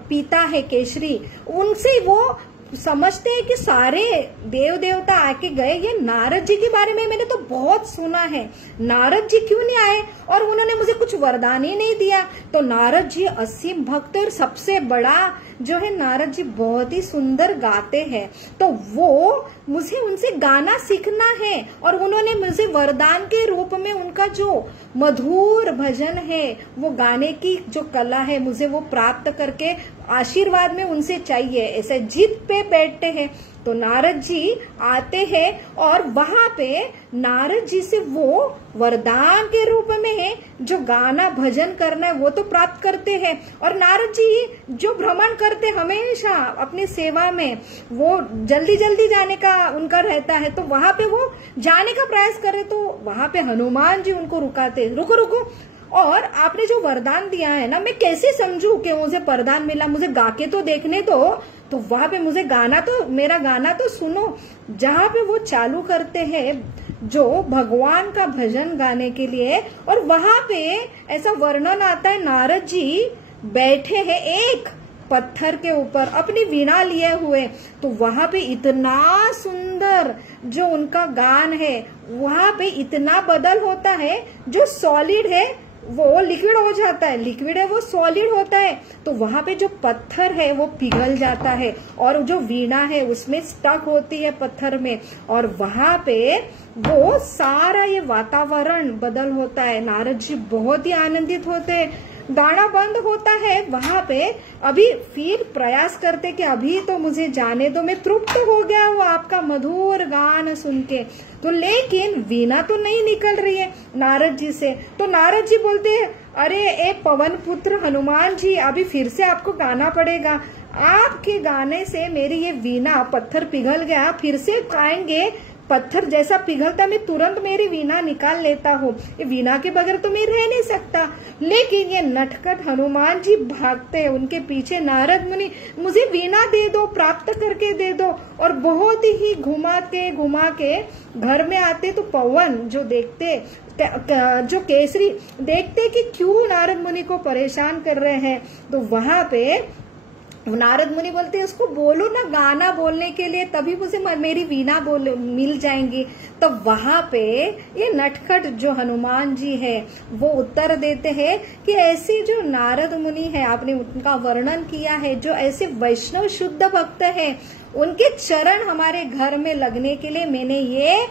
पिता है केसरी, उनसे वो समझते हैं कि सारे देव देवता आके गए, ये नारद जी के बारे में मैंने तो बहुत सुना है, नारद जी क्यों नहीं आए और उन्होंने मुझे कुछ वरदान ही नहीं दिया। तो नारद जी असीम भक्त और सबसे बड़ा जो है नारद जी बहुत ही सुंदर गाते हैं। तो वो मुझे उनसे गाना सीखना है और उन्होंने मुझे वरदान के रूप में उनका जो मधुर भजन है, वो गाने की जो कला है, मुझे वो प्राप्त करके आशीर्वाद में उनसे चाहिए, ऐसे जिद पे बैठते हैं। तो नारद जी आते हैं और वहां पे नारद जी से वो वरदान के रूप में है जो गाना भजन करना है वो तो प्राप्त करते हैं। और नारद जी जो भ्रमण करते हमेशा अपनी सेवा में, वो जल्दी जल्दी जाने का उनका रहता है। तो वहां पे वो जाने का प्रयास करे तो वहां पे हनुमान जी उनको रुकाते, रुको रुको, और आपने जो वरदान दिया है ना, मैं कैसे समझू कि मुझे वरदान मिला, मुझे गा के तो देखने दो। तो वहां पे मुझे गाना तो, मेरा गाना तो सुनो। जहां पे वो चालू करते हैं जो भगवान का भजन गाने के लिए, और वहां पे ऐसा वर्णन आता है नारद जी बैठे हैं एक पत्थर के ऊपर अपनी वीणा लिए हुए। तो वहां पे इतना सुंदर जो उनका गान है, वहां पे इतना बदल होता है, जो सॉलिड है वो लिक्विड हो जाता है, लिक्विड है वो सॉलिड होता है। तो वहां पे जो पत्थर है वो पिघल जाता है और जो वीणा है उसमें स्टक होती है पत्थर में, और वहां पे वो सारा ये वातावरण बदल होता है। नारद जी बहुत ही आनंदित होते हैं। गाना बंद होता है वहां पे, अभी फिर प्रयास करते कि अभी तो मुझे जाने दो, मैं तृप्त हो गया हूँ आपका मधुर गान सुन के। तो लेकिन वीणा तो नहीं निकल रही है नारद जी से। तो नारद जी बोलते हैं, अरे ए पवन पुत्र हनुमान जी, अभी फिर से आपको गाना पड़ेगा, आपके गाने से मेरी ये वीणा, पत्थर पिघल गया, फिर से गाएंगे, पत्थर जैसा पिघलता मैं तुरंत मेरी वीणा निकाल लेता हूँ, ये वीणा के बगैर तो मैं रह नहीं सकता। लेकिन ये नटखट हनुमान जी भागते हैं उनके पीछे, नारद मुनि मुझे वीणा दे दो, प्राप्त करके दे दो। और बहुत ही घुमा के घर में आते तो पवन जो देखते, जो केसरी देखते कि क्यों नारद मुनि को परेशान कर रहे हैं। तो वहां पे नारद मुनि बोलते हैं उसको बोलो ना गाना बोलने के लिए, तभी मुझे मेरी वीणा मिल जाएंगी। तो वहां पे ये नटखट जो हनुमान जी है वो उत्तर देते हैं कि ऐसे जो नारद मुनि है, आपने उनका वर्णन किया है, जो ऐसे वैष्णव शुद्ध भक्त है, उनके चरण हमारे घर में लगने के लिए मैंने ये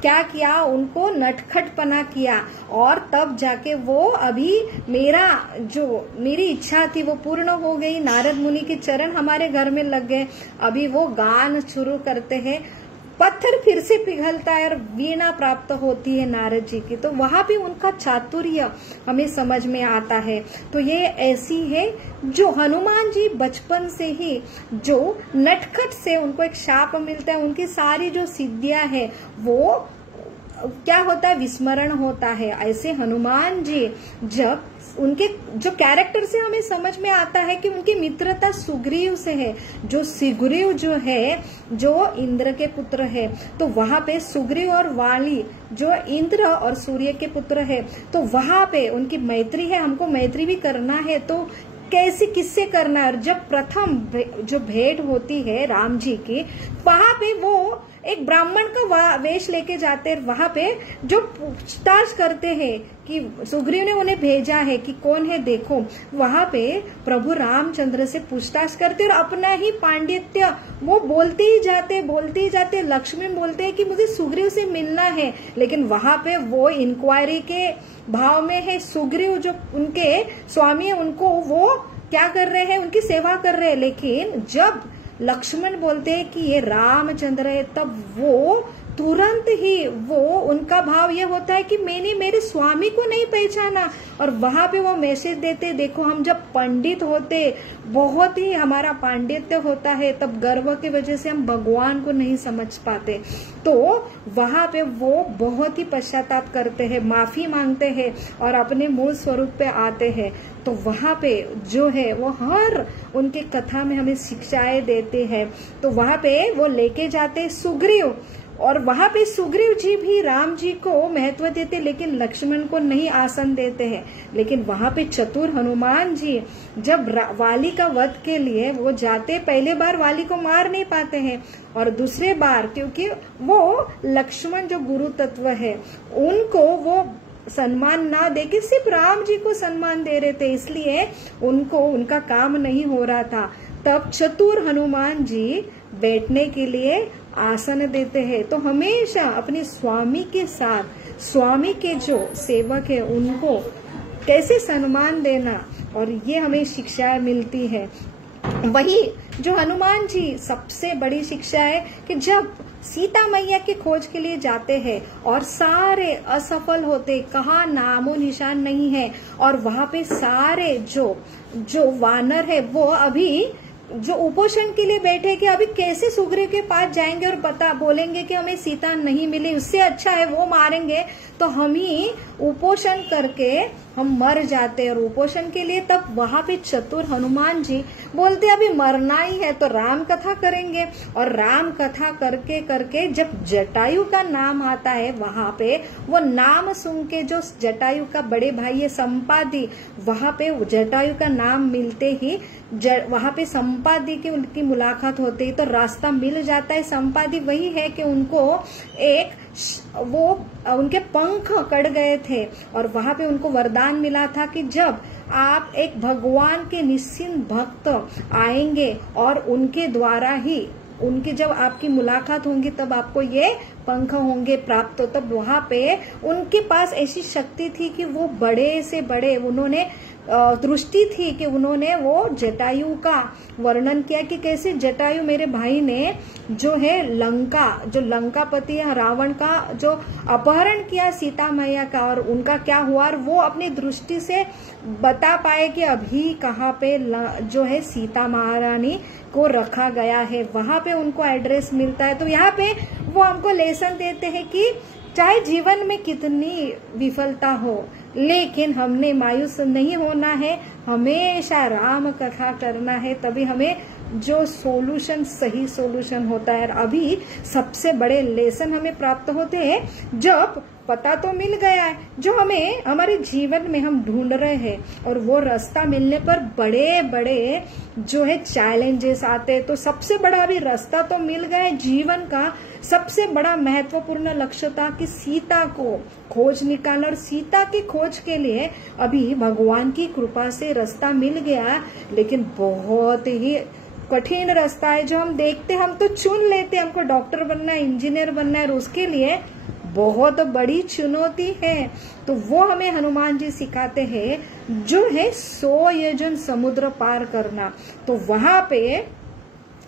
क्या किया, उनको नटखटपना किया और तब जाके वो अभी मेरी इच्छा थी वो पूर्ण हो गई। नारद मुनि के चरण हमारे घर में लग गए। अभी वो गान शुरू करते हैं, पत्थर फिर से पिघलता है और वीणा प्राप्त होती है नारद जी की। तो वहां भी उनका चातुर्य हमें समझ में आता है। तो ये ऐसी है जो हनुमान जी बचपन से ही जो नटखट से उनको एक शाप मिलता है, उनकी सारी जो सिद्धियां है वो क्या होता है, विस्मरण होता है। ऐसे हनुमान जी जब उनके जो कैरेक्टर से हमें समझ में आता है कि उनकी मित्रता सुग्रीव से है। जो सुग्रीव जो है जो इंद्र के पुत्र है, तो वहां पे सुग्रीव और वाली जो इंद्र और सूर्य के पुत्र है, तो वहां पे उनकी मैत्री है। हमको मैत्री भी करना है तो कैसे किससे करना है। और जब प्रथम जो भेंट होती है राम जी की, वहां पे वो एक ब्राह्मण का वेश लेके जाते हैं। वहां पे जो पूछताछ करते हैं कि सुग्रीव ने उन्हें भेजा है कि कौन है देखो, वहां पे प्रभु रामचंद्र से पूछताछ करते और अपना ही पांडित्य वो बोलते ही जाते। लक्ष्मण बोलते हैं कि मुझे सुग्रीव से मिलना है, लेकिन वहां पे वो इंक्वायरी के भाव में है। सुग्रीव जो उनके स्वामी है, उनको वो क्या कर रहे हैं, उनकी सेवा कर रहे हैं। लेकिन जब लक्ष्मण बोलते हैं कि ये रामचंद्र है, तब वो तुरंत ही वो उनका भाव ये होता है कि मैंने मेरे स्वामी को नहीं पहचाना। और वहां पे वो मैसेज देते, देखो हम जब पंडित होते, बहुत ही हमारा पांडित्य होता है, तब गर्व की वजह से हम भगवान को नहीं समझ पाते। तो वहां पे वो बहुत ही पश्चाताप करते हैं, माफी मांगते हैं और अपने मूल स्वरूप पे आते हैं। तो वहां पे जो है वो हर उनके कथा में हमें शिक्षाएं देते हैं। तो वहां पे वो लेके जाते सुग्रीव, और वहां पे सुग्रीव जी भी राम जी को महत्व देते, लेकिन लक्ष्मण को नहीं आसन देते हैं। लेकिन वहां पे चतुर हनुमान जी जब वाली का वध के लिए वो जाते, पहले बार वाली को मार नहीं पाते हैं, और दूसरे बार क्योंकि वो लक्ष्मण जो गुरु तत्व है उनको वो सम्मान ना देके सिर्फ राम जी को सम्मान दे रहे थे, इसलिए उनको उनका काम नहीं हो रहा था। तब चतुर हनुमान जी बैठने के लिए आसन देते हैं। तो हमेशा अपने स्वामी के साथ, स्वामी के जो सेवक है उनको कैसे सम्मान देना, और ये हमें शिक्षा मिलती है। वही जो हनुमान जी सबसे बड़ी शिक्षा है कि जब सीता मैया की खोज के लिए जाते हैं और सारे असफल होते, कहाँ नामो निशान नहीं है, और वहां पे सारे जो वानर है वो अभी जो उपोषण के लिए बैठे कि अभी कैसे सुग्रीव के पास जाएंगे और बोलेंगे कि हमें सीता नहीं मिली, उससे अच्छा है वो मारेंगे तो हम ही उपोषण करके हम मर जाते। और उपोषण के लिए तब वहां पे चतुर हनुमान जी बोलते अभी मरना ही है तो राम कथा करेंगे। और राम कथा करके करके जब जटायु का नाम आता है, वहां पे वो नाम सुन के जो जटायु का बड़े भाई है संपादी, वहां पे जटायु का नाम मिलते ही वहां पे संपादी की उनकी मुलाकात होती है, तो रास्ता मिल जाता है। संपादी वही है कि उनको उनके पंख कट गए थे और वहां पे उनको वरदान मिला था कि जब आप एक भगवान के निश्चिंत भक्त आएंगे और उनके द्वारा ही उनकी जब आपकी मुलाकात होंगी तब आपको ये पंख होंगे प्राप्त। तब वहां पे उनके पास ऐसी शक्ति थी कि वो बड़े से बड़े उन्होंने दृष्टि थी कि उन्होंने वो जटायु का वर्णन किया कि कैसे जटायु मेरे भाई ने जो है जो लंकापति है रावण का जो अपहरण किया सीता मैया का, और उनका क्या हुआ, और वो अपनी दृष्टि से बता पाए कि अभी कहाँ पे जो है सीता महारानी को रखा गया है, वहां पे उनको एड्रेस मिलता है। तो यहाँ पे वो हमको लेसन देते हैं कि चाहे जीवन में कितनी विफलता हो, लेकिन हमने मायूस नहीं होना है, हमेशा राम कथा करना है, तभी हमें जो सॉल्यूशन सही सॉल्यूशन होता है। अभी सबसे बड़े लेसन हमें प्राप्त होते हैं जब पता तो मिल गया है जो हमें हमारे जीवन में हम ढूंढ रहे हैं, और वो रास्ता मिलने पर बड़े बड़े जो है चैलेंजेस आते हैं। तो सबसे बड़ा अभी रास्ता तो मिल गया है, जीवन का सबसे बड़ा महत्वपूर्ण लक्ष्य था कि सीता को खोज निकालना, और सीता की खोज के लिए अभी भगवान की कृपा से रास्ता मिल गया, लेकिन बहुत ही कठिन रास्ता है जो हम देखते, हम तो चुन लेते हमको डॉक्टर बनना है, इंजीनियर बनना है, और उसके लिए बहुत बड़ी चुनौती है। तो वो हमें हनुमान जी सिखाते हैं, जो है 100 योजन समुद्र पार करना। तो वहां पे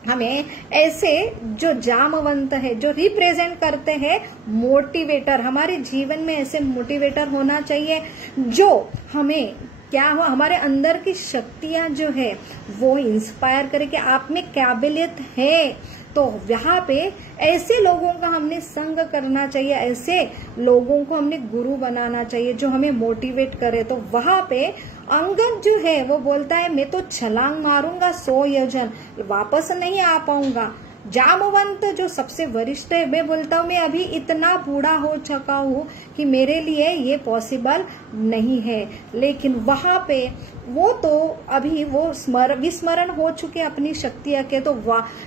हमें ऐसे जो जामवंत है, जो रिप्रेजेंट करते हैं मोटिवेटर, हमारे जीवन में ऐसे मोटिवेटर होना चाहिए जो हमें क्या हो, हमारे अंदर की शक्तियां जो है वो इंस्पायर करे कि आप में काबिलियत है। तो यहाँ पे ऐसे लोगों का हमने संग करना चाहिए, ऐसे लोगों को हमने गुरु बनाना चाहिए जो हमें मोटिवेट करे। तो वहां पे अंगद जो है वो बोलता है मैं तो छलांग मारूंगा 100 योजन, वापस नहीं आ पाऊंगा। जामवंत जो सबसे वरिष्ठ है, मैं बोलता हूँ मैं अभी इतना बूढ़ा हो चुका हूँ कि मेरे लिए ये पॉसिबल नहीं है। लेकिन वहां पे वो तो अभी वो विस्मरण हो चुके अपनी शक्तियां के। तो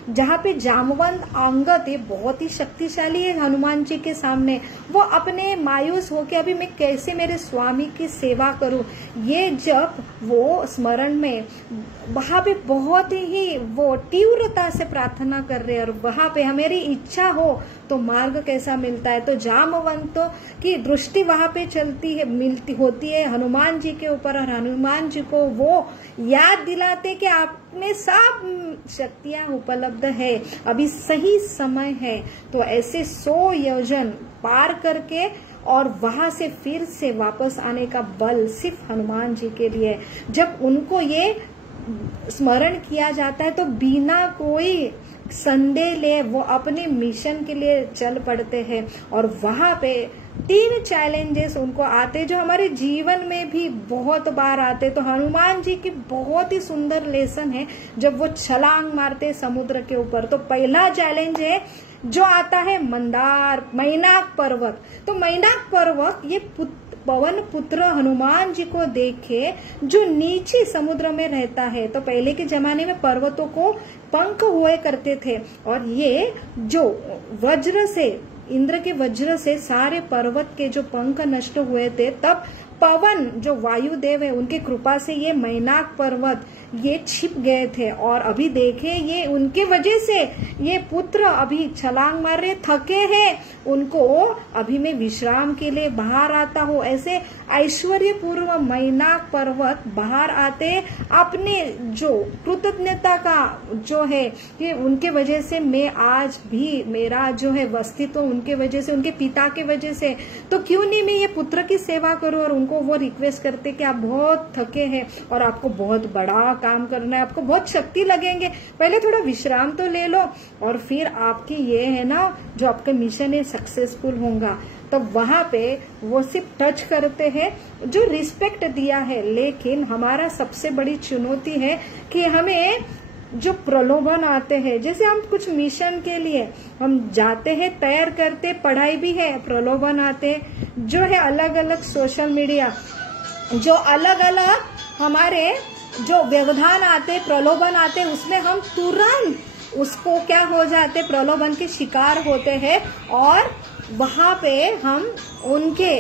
जहाँ पे जामवंत अंगद ये बहुत ही शक्तिशाली है हनुमान जी के सामने, वो अपने मायूस होके अभी मैं कैसे मेरे स्वामी की सेवा करूं, ये जब वो स्मरण में वहां पे बहुत ही वो तीव्रता से प्रार्थना कर रहे हैं, और वहां पे हमारी इच्छा हो तो मार्ग कैसा मिलता है। तो जामवंतों की दृष्टि वहां पे चलती है, मिलती होती है हनुमान जी के ऊपर, और हनुमान जी को वो याद दिलाते कि आप में सब शक्तियां उपलब्ध है, अभी सही समय है। तो ऐसे 100 योजन पार करके और वहां से फिर से वापस आने का बल सिर्फ हनुमान जी के लिए। जब उनको ये स्मरण किया जाता है तो बिना कोई संदेह ले वो अपने मिशन के लिए चल पड़ते हैं। और वहां पे 3 चैलेंजेस उनको आते जो हमारे जीवन में भी बहुत बार आते। तो हनुमान जी की बहुत ही सुंदर लेसन है जब वो छलांग मारते समुद्र के ऊपर। तो पहला चैलेंज है जो आता है मैनाक पर्वत। तो मैनाक पर्वत ये पवन पुत्र हनुमान जी को देखे जो नीचे समुद्र में रहता है। तो पहले के जमाने में पर्वतों को पंख हुए करते थे, और ये जो वज्र से, इंद्र के वज्र से सारे पर्वत के जो पंख नष्ट हुए थे, तब पवन जो वायुदेव है उनकी कृपा से ये मैनाक पर्वत ये छिप गए थे। और अभी देखे ये उनके वजह से ये पुत्र अभी छलांग मार रहे, थके हैं, उनको अभी मैं विश्राम के लिए बाहर आता हूँ। ऐसे ऐश्वर्य पूर्व मैनाक पर्वत बाहर आते अपने जो कृतज्ञता का जो है कि उनके वजह से मैं आज भी, मेरा जो है अस्तित्व उनके वजह से, उनके पिता के वजह से, तो क्यों नहीं मैं ये पुत्र की सेवा करूं। और उनको वो रिक्वेस्ट करते कि आप बहुत थके हैं और आपको बहुत बड़ा काम करना है, आपको बहुत शक्ति लगेंगे, पहले थोड़ा विश्राम तो ले लो और फिर आपकी ये है ना जो आपका मिशन है सक्सेसफुल होगा। तो वहां पे वो सिर्फ टच करते हैं, जो रिस्पेक्ट दिया है। लेकिन हमारा सबसे बड़ी चुनौती है कि हमें जो प्रलोभन आते हैं, जैसे हम कुछ मिशन के लिए हम जाते हैं, तैयार करते, पढ़ाई भी है, प्रलोभन आते जो है अलग अलग सोशल मीडिया, जो अलग अलग हमारे जो व्यवधान आते, प्रलोभन आते, उसमें हम तुरंत उसको क्या हो जाते, प्रलोभन के शिकार होते हैं। और वहां पे हम उनके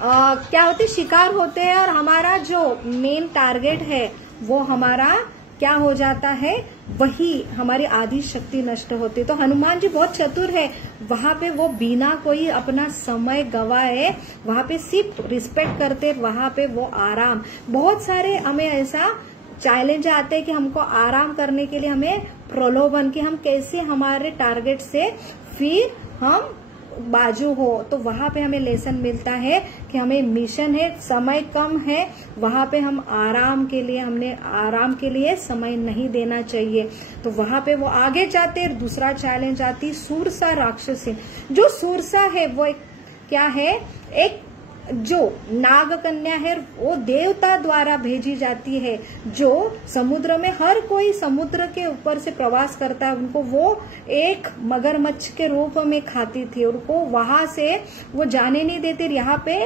क्या होते, शिकार होते हैं, और हमारा जो मेन टारगेट है वो हमारा क्या हो जाता है, वही हमारी आधी शक्ति नष्ट होती है। तो हनुमान जी बहुत चतुर है, वहां पे वो बिना कोई अपना समय गवाए वहां पे सिर्फ रिस्पेक्ट करते, वहां पे वो आराम। बहुत सारे हमें ऐसा चैलेंज आते हैं कि हमको आराम करने के लिए हमें प्रलोभन, कि हम कैसे हमारे टारगेट से फिर हम बाजू हो। तो वहां पे हमें लेसन मिलता है कि हमें मिशन है, समय कम है, वहां पे हम आराम के लिए, हमने आराम के लिए समय नहीं देना चाहिए। तो वहां पे वो आगे जाते हैं। दूसरा चैलेंज आती सूरसा राक्षसी। जो सूरसा है वो क्या है, एक जो नाग कन्या है, वो देवता द्वारा भेजी जाती है, जो समुद्र में हर कोई समुद्र के ऊपर से प्रवास करता है, उनको वो एक मगरमच्छ के रूप में खाती थी, उनको वहां से वो जाने नहीं देती। यहाँ पे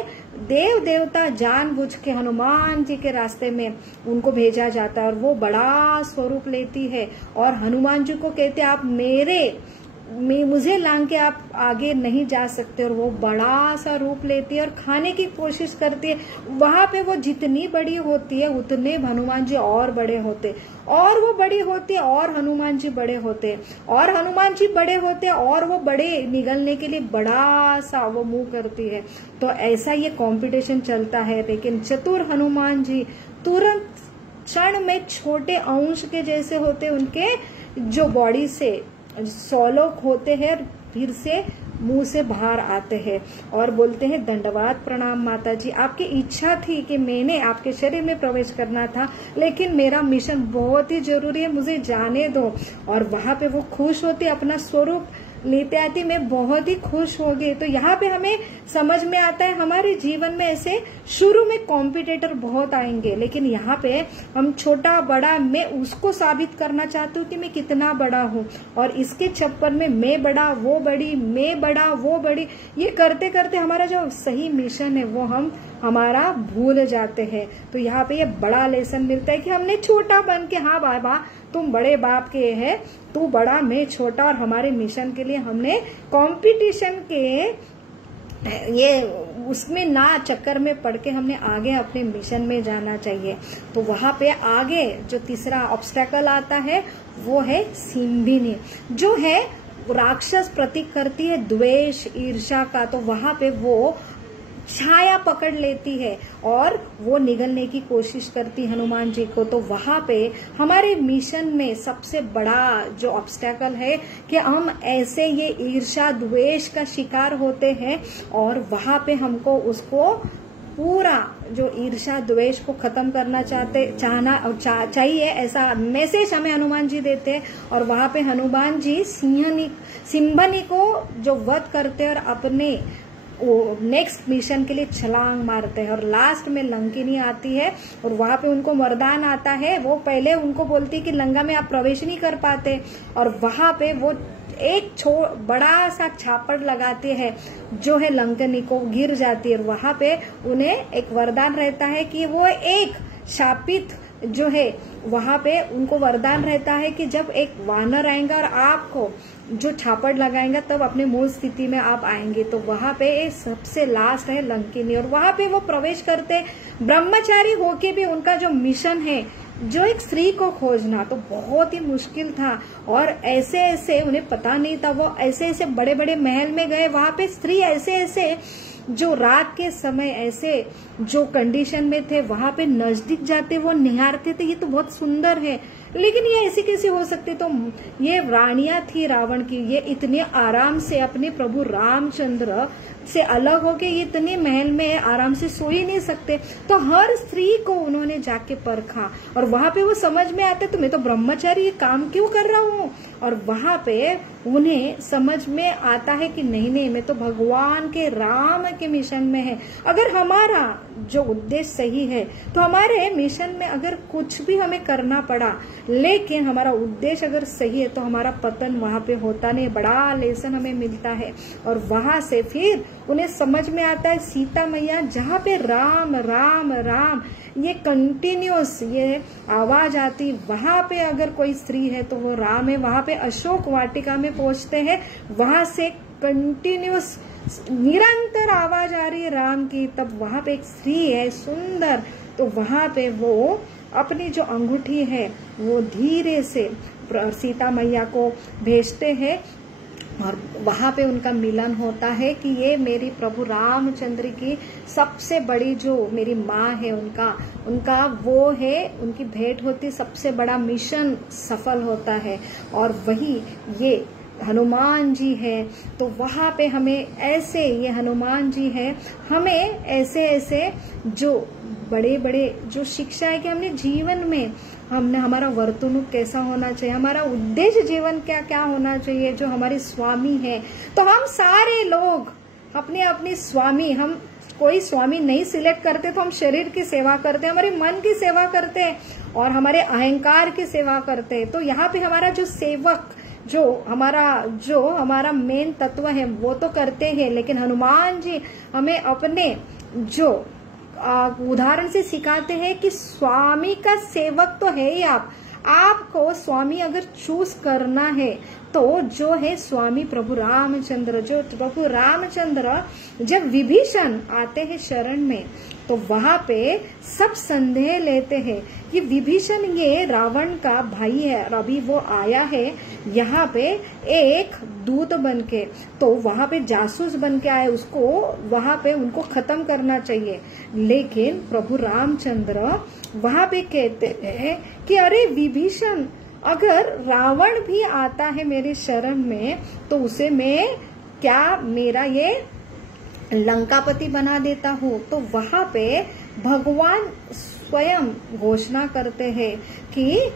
देव देवता जानबूझ के हनुमान जी के रास्ते में उनको भेजा जाता है, और वो बड़ा स्वरूप लेती है और हनुमान जी को कहते आप मेरे मुझे लांग के आप आगे नहीं जा सकते, और वो बड़ा सा रूप लेती है और खाने की कोशिश करती है। वहां पे वो जितनी बड़ी होती है उतने हनुमान जी और बड़े होते, और वो बड़ी होती है और हनुमान जी बड़े होते, और हनुमान जी बड़े होते और वो बड़े निगलने के लिए बड़ा सा वो मुंह करती है। तो ऐसा ये कंपटीशन चलता है। लेकिन चतुर हनुमान जी तुरंत क्षण में छोटे अंश के जैसे होते, उनके जो बॉडी से 100 लोग होते हैं, फिर से मुंह से बाहर आते हैं और बोलते हैं दंडवात प्रणाम माता जी, आपकी इच्छा थी कि मैंने आपके शरीर में प्रवेश करना था, लेकिन मेरा मिशन बहुत ही जरूरी है, मुझे जाने दो। और वहां पे वो खुश होते, अपना स्वरूप लेते आती, मैं बहुत ही खुश हो गई। तो यहाँ पे हमें समझ में आता है हमारे जीवन में ऐसे शुरू में कॉम्पिटिटर बहुत आएंगे, लेकिन यहाँ पे हम छोटा बड़ा, मैं उसको साबित करना चाहती हूँ कि मैं कितना बड़ा हूँ, और इसके छप्पर में मैं बड़ा वो बड़ी, मैं बड़ा वो बड़ी, ये करते करते हमारा जो सही मिशन है वो हम हमारा भूल जाते हैं। तो यहाँ पे ये बड़ा लेसन मिलता है कि हमने छोटा बन के, हाँ बाबा तुम बड़े बाप के है, तू बड़ा मैं छोटा, और हमारे मिशन के लिए हमने कंपटीशन के ये उसमें ना चक्कर में पड़ के हमने आगे अपने मिशन में जाना चाहिए। तो वहां पे आगे जो तीसरा ऑब्स्टेकल आता है वो है सिंभिनी, जो है राक्षस प्रतीक करती है द्वेष ईर्ष्या का। तो वहां पे वो छाया पकड़ लेती है और वो निगलने की कोशिश करती हनुमान जी को। तो वहां पे हमारे मिशन में सबसे बड़ा जो ऑब्स्टेकल है कि हम ऐसे ये ईर्ष्या द्वेष का शिकार होते हैं, और वहां पे हमको उसको पूरा जो ईर्ष्या द्वेष को खत्म करना चाहिए, ऐसा मैसेज हमें हनुमान जी देते हैं। और वहां पे हनुमान जी सिंभनी को जो वध करते हैं और अपने वो नेक्स्ट मिशन के लिए छलांग मारते हैं, और लास्ट में लंकिनी आती है और वहां पे उनको वरदान आता है। वो पहले उनको बोलती है कि लंका में आप प्रवेश नहीं कर पाते, और वहां पे वो एक बड़ा सा छापड़ लगाते हैं जो है लंकिनी को गिर जाती है। वहां पे उन्हें एक वरदान रहता है कि वो एक शापित जो है, वहां पे उनको वरदान रहता है कि जब एक वानर आएगा और आपको जो छापड़ लगाएंगा तब अपने मूल स्थिति में आप आएंगे। तो वहां पे सबसे लास्ट है लंकिनी, और वहां पे वो प्रवेश करते ब्रह्मचारी होके भी उनका जो मिशन है, जो एक स्त्री को खोजना, तो बहुत ही मुश्किल था। और ऐसे ऐसे उन्हें पता नहीं था, वो ऐसे ऐसे बड़े बड़े महल में गए, वहां पे स्त्री ऐसे ऐसे जो रात के समय ऐसे जो कंडीशन में थे, वहां पे नजदीक जाते वो निहारते थे, ये तो बहुत सुंदर है, लेकिन ये ऐसी कैसे हो सकती। तो ये रानियां थी रावण की, ये इतने आराम से अपने प्रभु रामचंद्र से अलग होके ये इतने महल में आराम से सो ही नहीं सकते। तो हर स्त्री को उन्होंने जाके परखा, और वहां पे वो समझ में आते तो मैं तो ब्रह्मचारी ये काम क्यों कर रहा हूँ। और वहां पे उन्हें समझ में आता है कि नहीं नहीं, मैं तो भगवान के राम के मिशन में है। अगर हमारा जो उद्देश्य सही है तो हमारे मिशन में अगर कुछ भी हमें करना पड़ा, लेकिन हमारा उद्देश्य अगर सही है तो हमारा पतन वहां पे होता नहीं। बड़ा लेसन हमें मिलता है, और वहां से फिर उन्हें समझ में आता है सीता मैया जहाँ पे राम राम राम ये कंटिन्यूअस ये आवाज आती, वहां पे अगर कोई स्त्री है तो वो राम है। वहां पे अशोक वाटिका में पहुंचते हैं, वहां से कंटिन्यूअस निरंतर आवाज आ रही है राम की, तब वहां पे एक स्त्री है सुंदर। तो वहां पे वो अपनी जो अंगूठी है वो धीरे से सीता मैया को भेजते हैं, और वहां पे उनका मिलन होता है कि ये मेरी प्रभु रामचंद्र की सबसे बड़ी जो मेरी माँ है उनका वो है, उनकी भेंट होती, सबसे बड़ा मिशन सफल होता है। और वही ये हनुमान जी है। तो वहां पे हमें ऐसे, ये हनुमान जी है, हमें ऐसे ऐसे जो बड़े बड़े जो शिक्षा है कि हमने जीवन में हमने हमारा वर्तणुक कैसा होना चाहिए, हमारा उद्देश्य जीवन क्या क्या होना चाहिए, जो हमारे स्वामी है। तो हम सारे लोग अपने अपने स्वामी, हम कोई स्वामी नहीं सिलेक्ट करते तो हम शरीर की सेवा करते हैं, हमारे मन की सेवा करते हैं और हमारे अहंकार की सेवा करते हैं। तो यहाँ पे हमारा जो सेवक जो हमारा मेन तत्व है वो तो करते हैं, लेकिन हनुमान जी हमें अपने जो उदाहरण से सिखाते हैं कि स्वामी का सेवक तो है ही आपको स्वामी अगर चूज करना है तो जो है स्वामी प्रभु रामचंद्र, जो प्रभु रामचंद्र जब विभीषण आते हैं शरण में, तो वहां पे सब संदेह लेते हैं कि विभीषण ये रावण का भाई है और अभी वो आया है यहाँ पे एक दूत बन के, तो वहां पे जासूस बन के आए, उसको वहां पे उनको खत्म करना चाहिए। लेकिन प्रभु रामचंद्र वहां पे कहते हैं कि अरे विभीषण, अगर रावण भी आता है मेरे शरण में तो उसे मैं क्या मेरा ये लंकापति बना देता हूँ। तो वहां पे भगवान स्वयं घोषणा करते हैं कि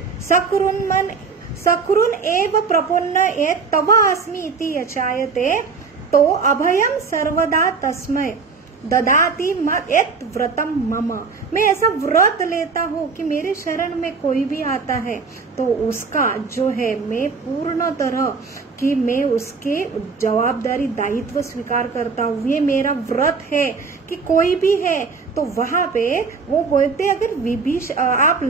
सकृन एव प्रपन्न ए तव अस्मि इति यचायते, तो अभयम सर्वदा तस्मै ददाति यत् व्रतम मम। मैं ऐसा व्रत लेता हूँ कि मेरे शरण में कोई भी आता है तो उसका जो है मैं पूर्ण तरह कि मैं उसके जवाबदारी दायित्व स्वीकार करता हूँ। ये मेरा व्रत है कि कोई भी है तो वहां पे वो बोलते अगर आप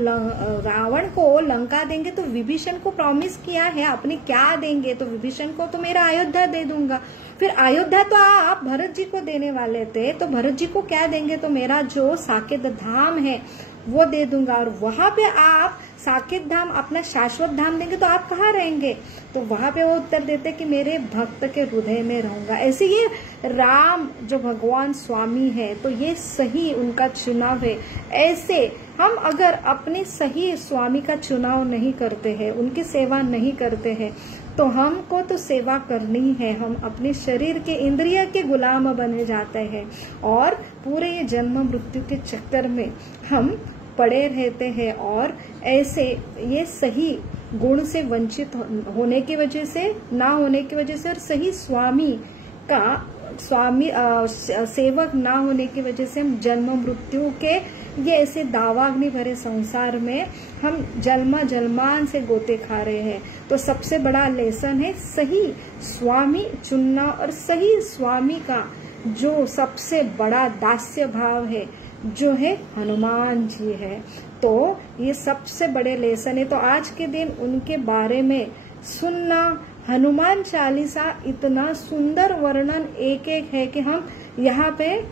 रावण को लंका देंगे तो विभीषण को प्रॉमिस किया है आपने, क्या देंगे? तो विभीषण को तो मेरा अयोध्या दे दूंगा। फिर अयोध्या तो आप भरत जी को देने वाले थे, तो भरत जी को क्या देंगे? तो मेरा जो साकेत धाम है वो दे दूंगा। और वहां पे आप साकेत धाम अपना शाश्वत धाम देंगे तो आप कहाँ रहेंगे? तो वहां पे वो उत्तर देते कि मेरे भक्त के हृदय में रहूंगा। ऐसे ये राम जो भगवान स्वामी है तो ये सही उनका चुनाव है। ऐसे हम अगर अपने सही स्वामी का चुनाव नहीं करते हैं, उनकी सेवा नहीं करते हैं, तो हमको तो सेवा करनी है, हम अपने शरीर के इंद्रिय के गुलाम बने जाते हैं और पूरे ये जन्म मृत्यु के चक्कर में हम पड़े रहते हैं। और ऐसे ये सही गुण से वंचित होने की वजह से, ना होने की वजह से, और सही स्वामी का सेवक ना होने की वजह से हम जन्म मृत्यु के ये ऐसे दावाग्नि भरे संसार में हम जन्मान से गोते खा रहे हैं। तो सबसे बड़ा लेसन है सही स्वामी चुनना, और सही स्वामी का जो सबसे बड़ा दास्य भाव है जो है हनुमान जी है। तो ये सबसे बड़े लेसन है। तो आज के दिन उनके बारे में सुनना, हनुमान चालीसा इतना सुंदर वर्णन एक एक है कि हम यहाँ पे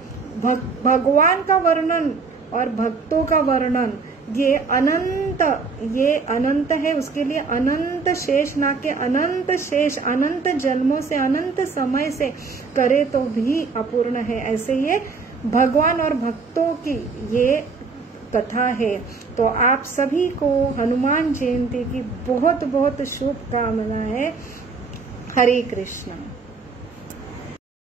भगवान का वर्णन और भक्तों का वर्णन ये अनंत है, उसके लिए अनंत शेष ना के अनंत शेष, अनंत जन्मों से अनंत समय से करे तो भी अपूर्ण है। ऐसे ये भगवान और भक्तों की ये कथा है। तो आप सभी को हनुमान जयंती की बहुत बहुत शुभकामनाएं। हरे कृष्णा।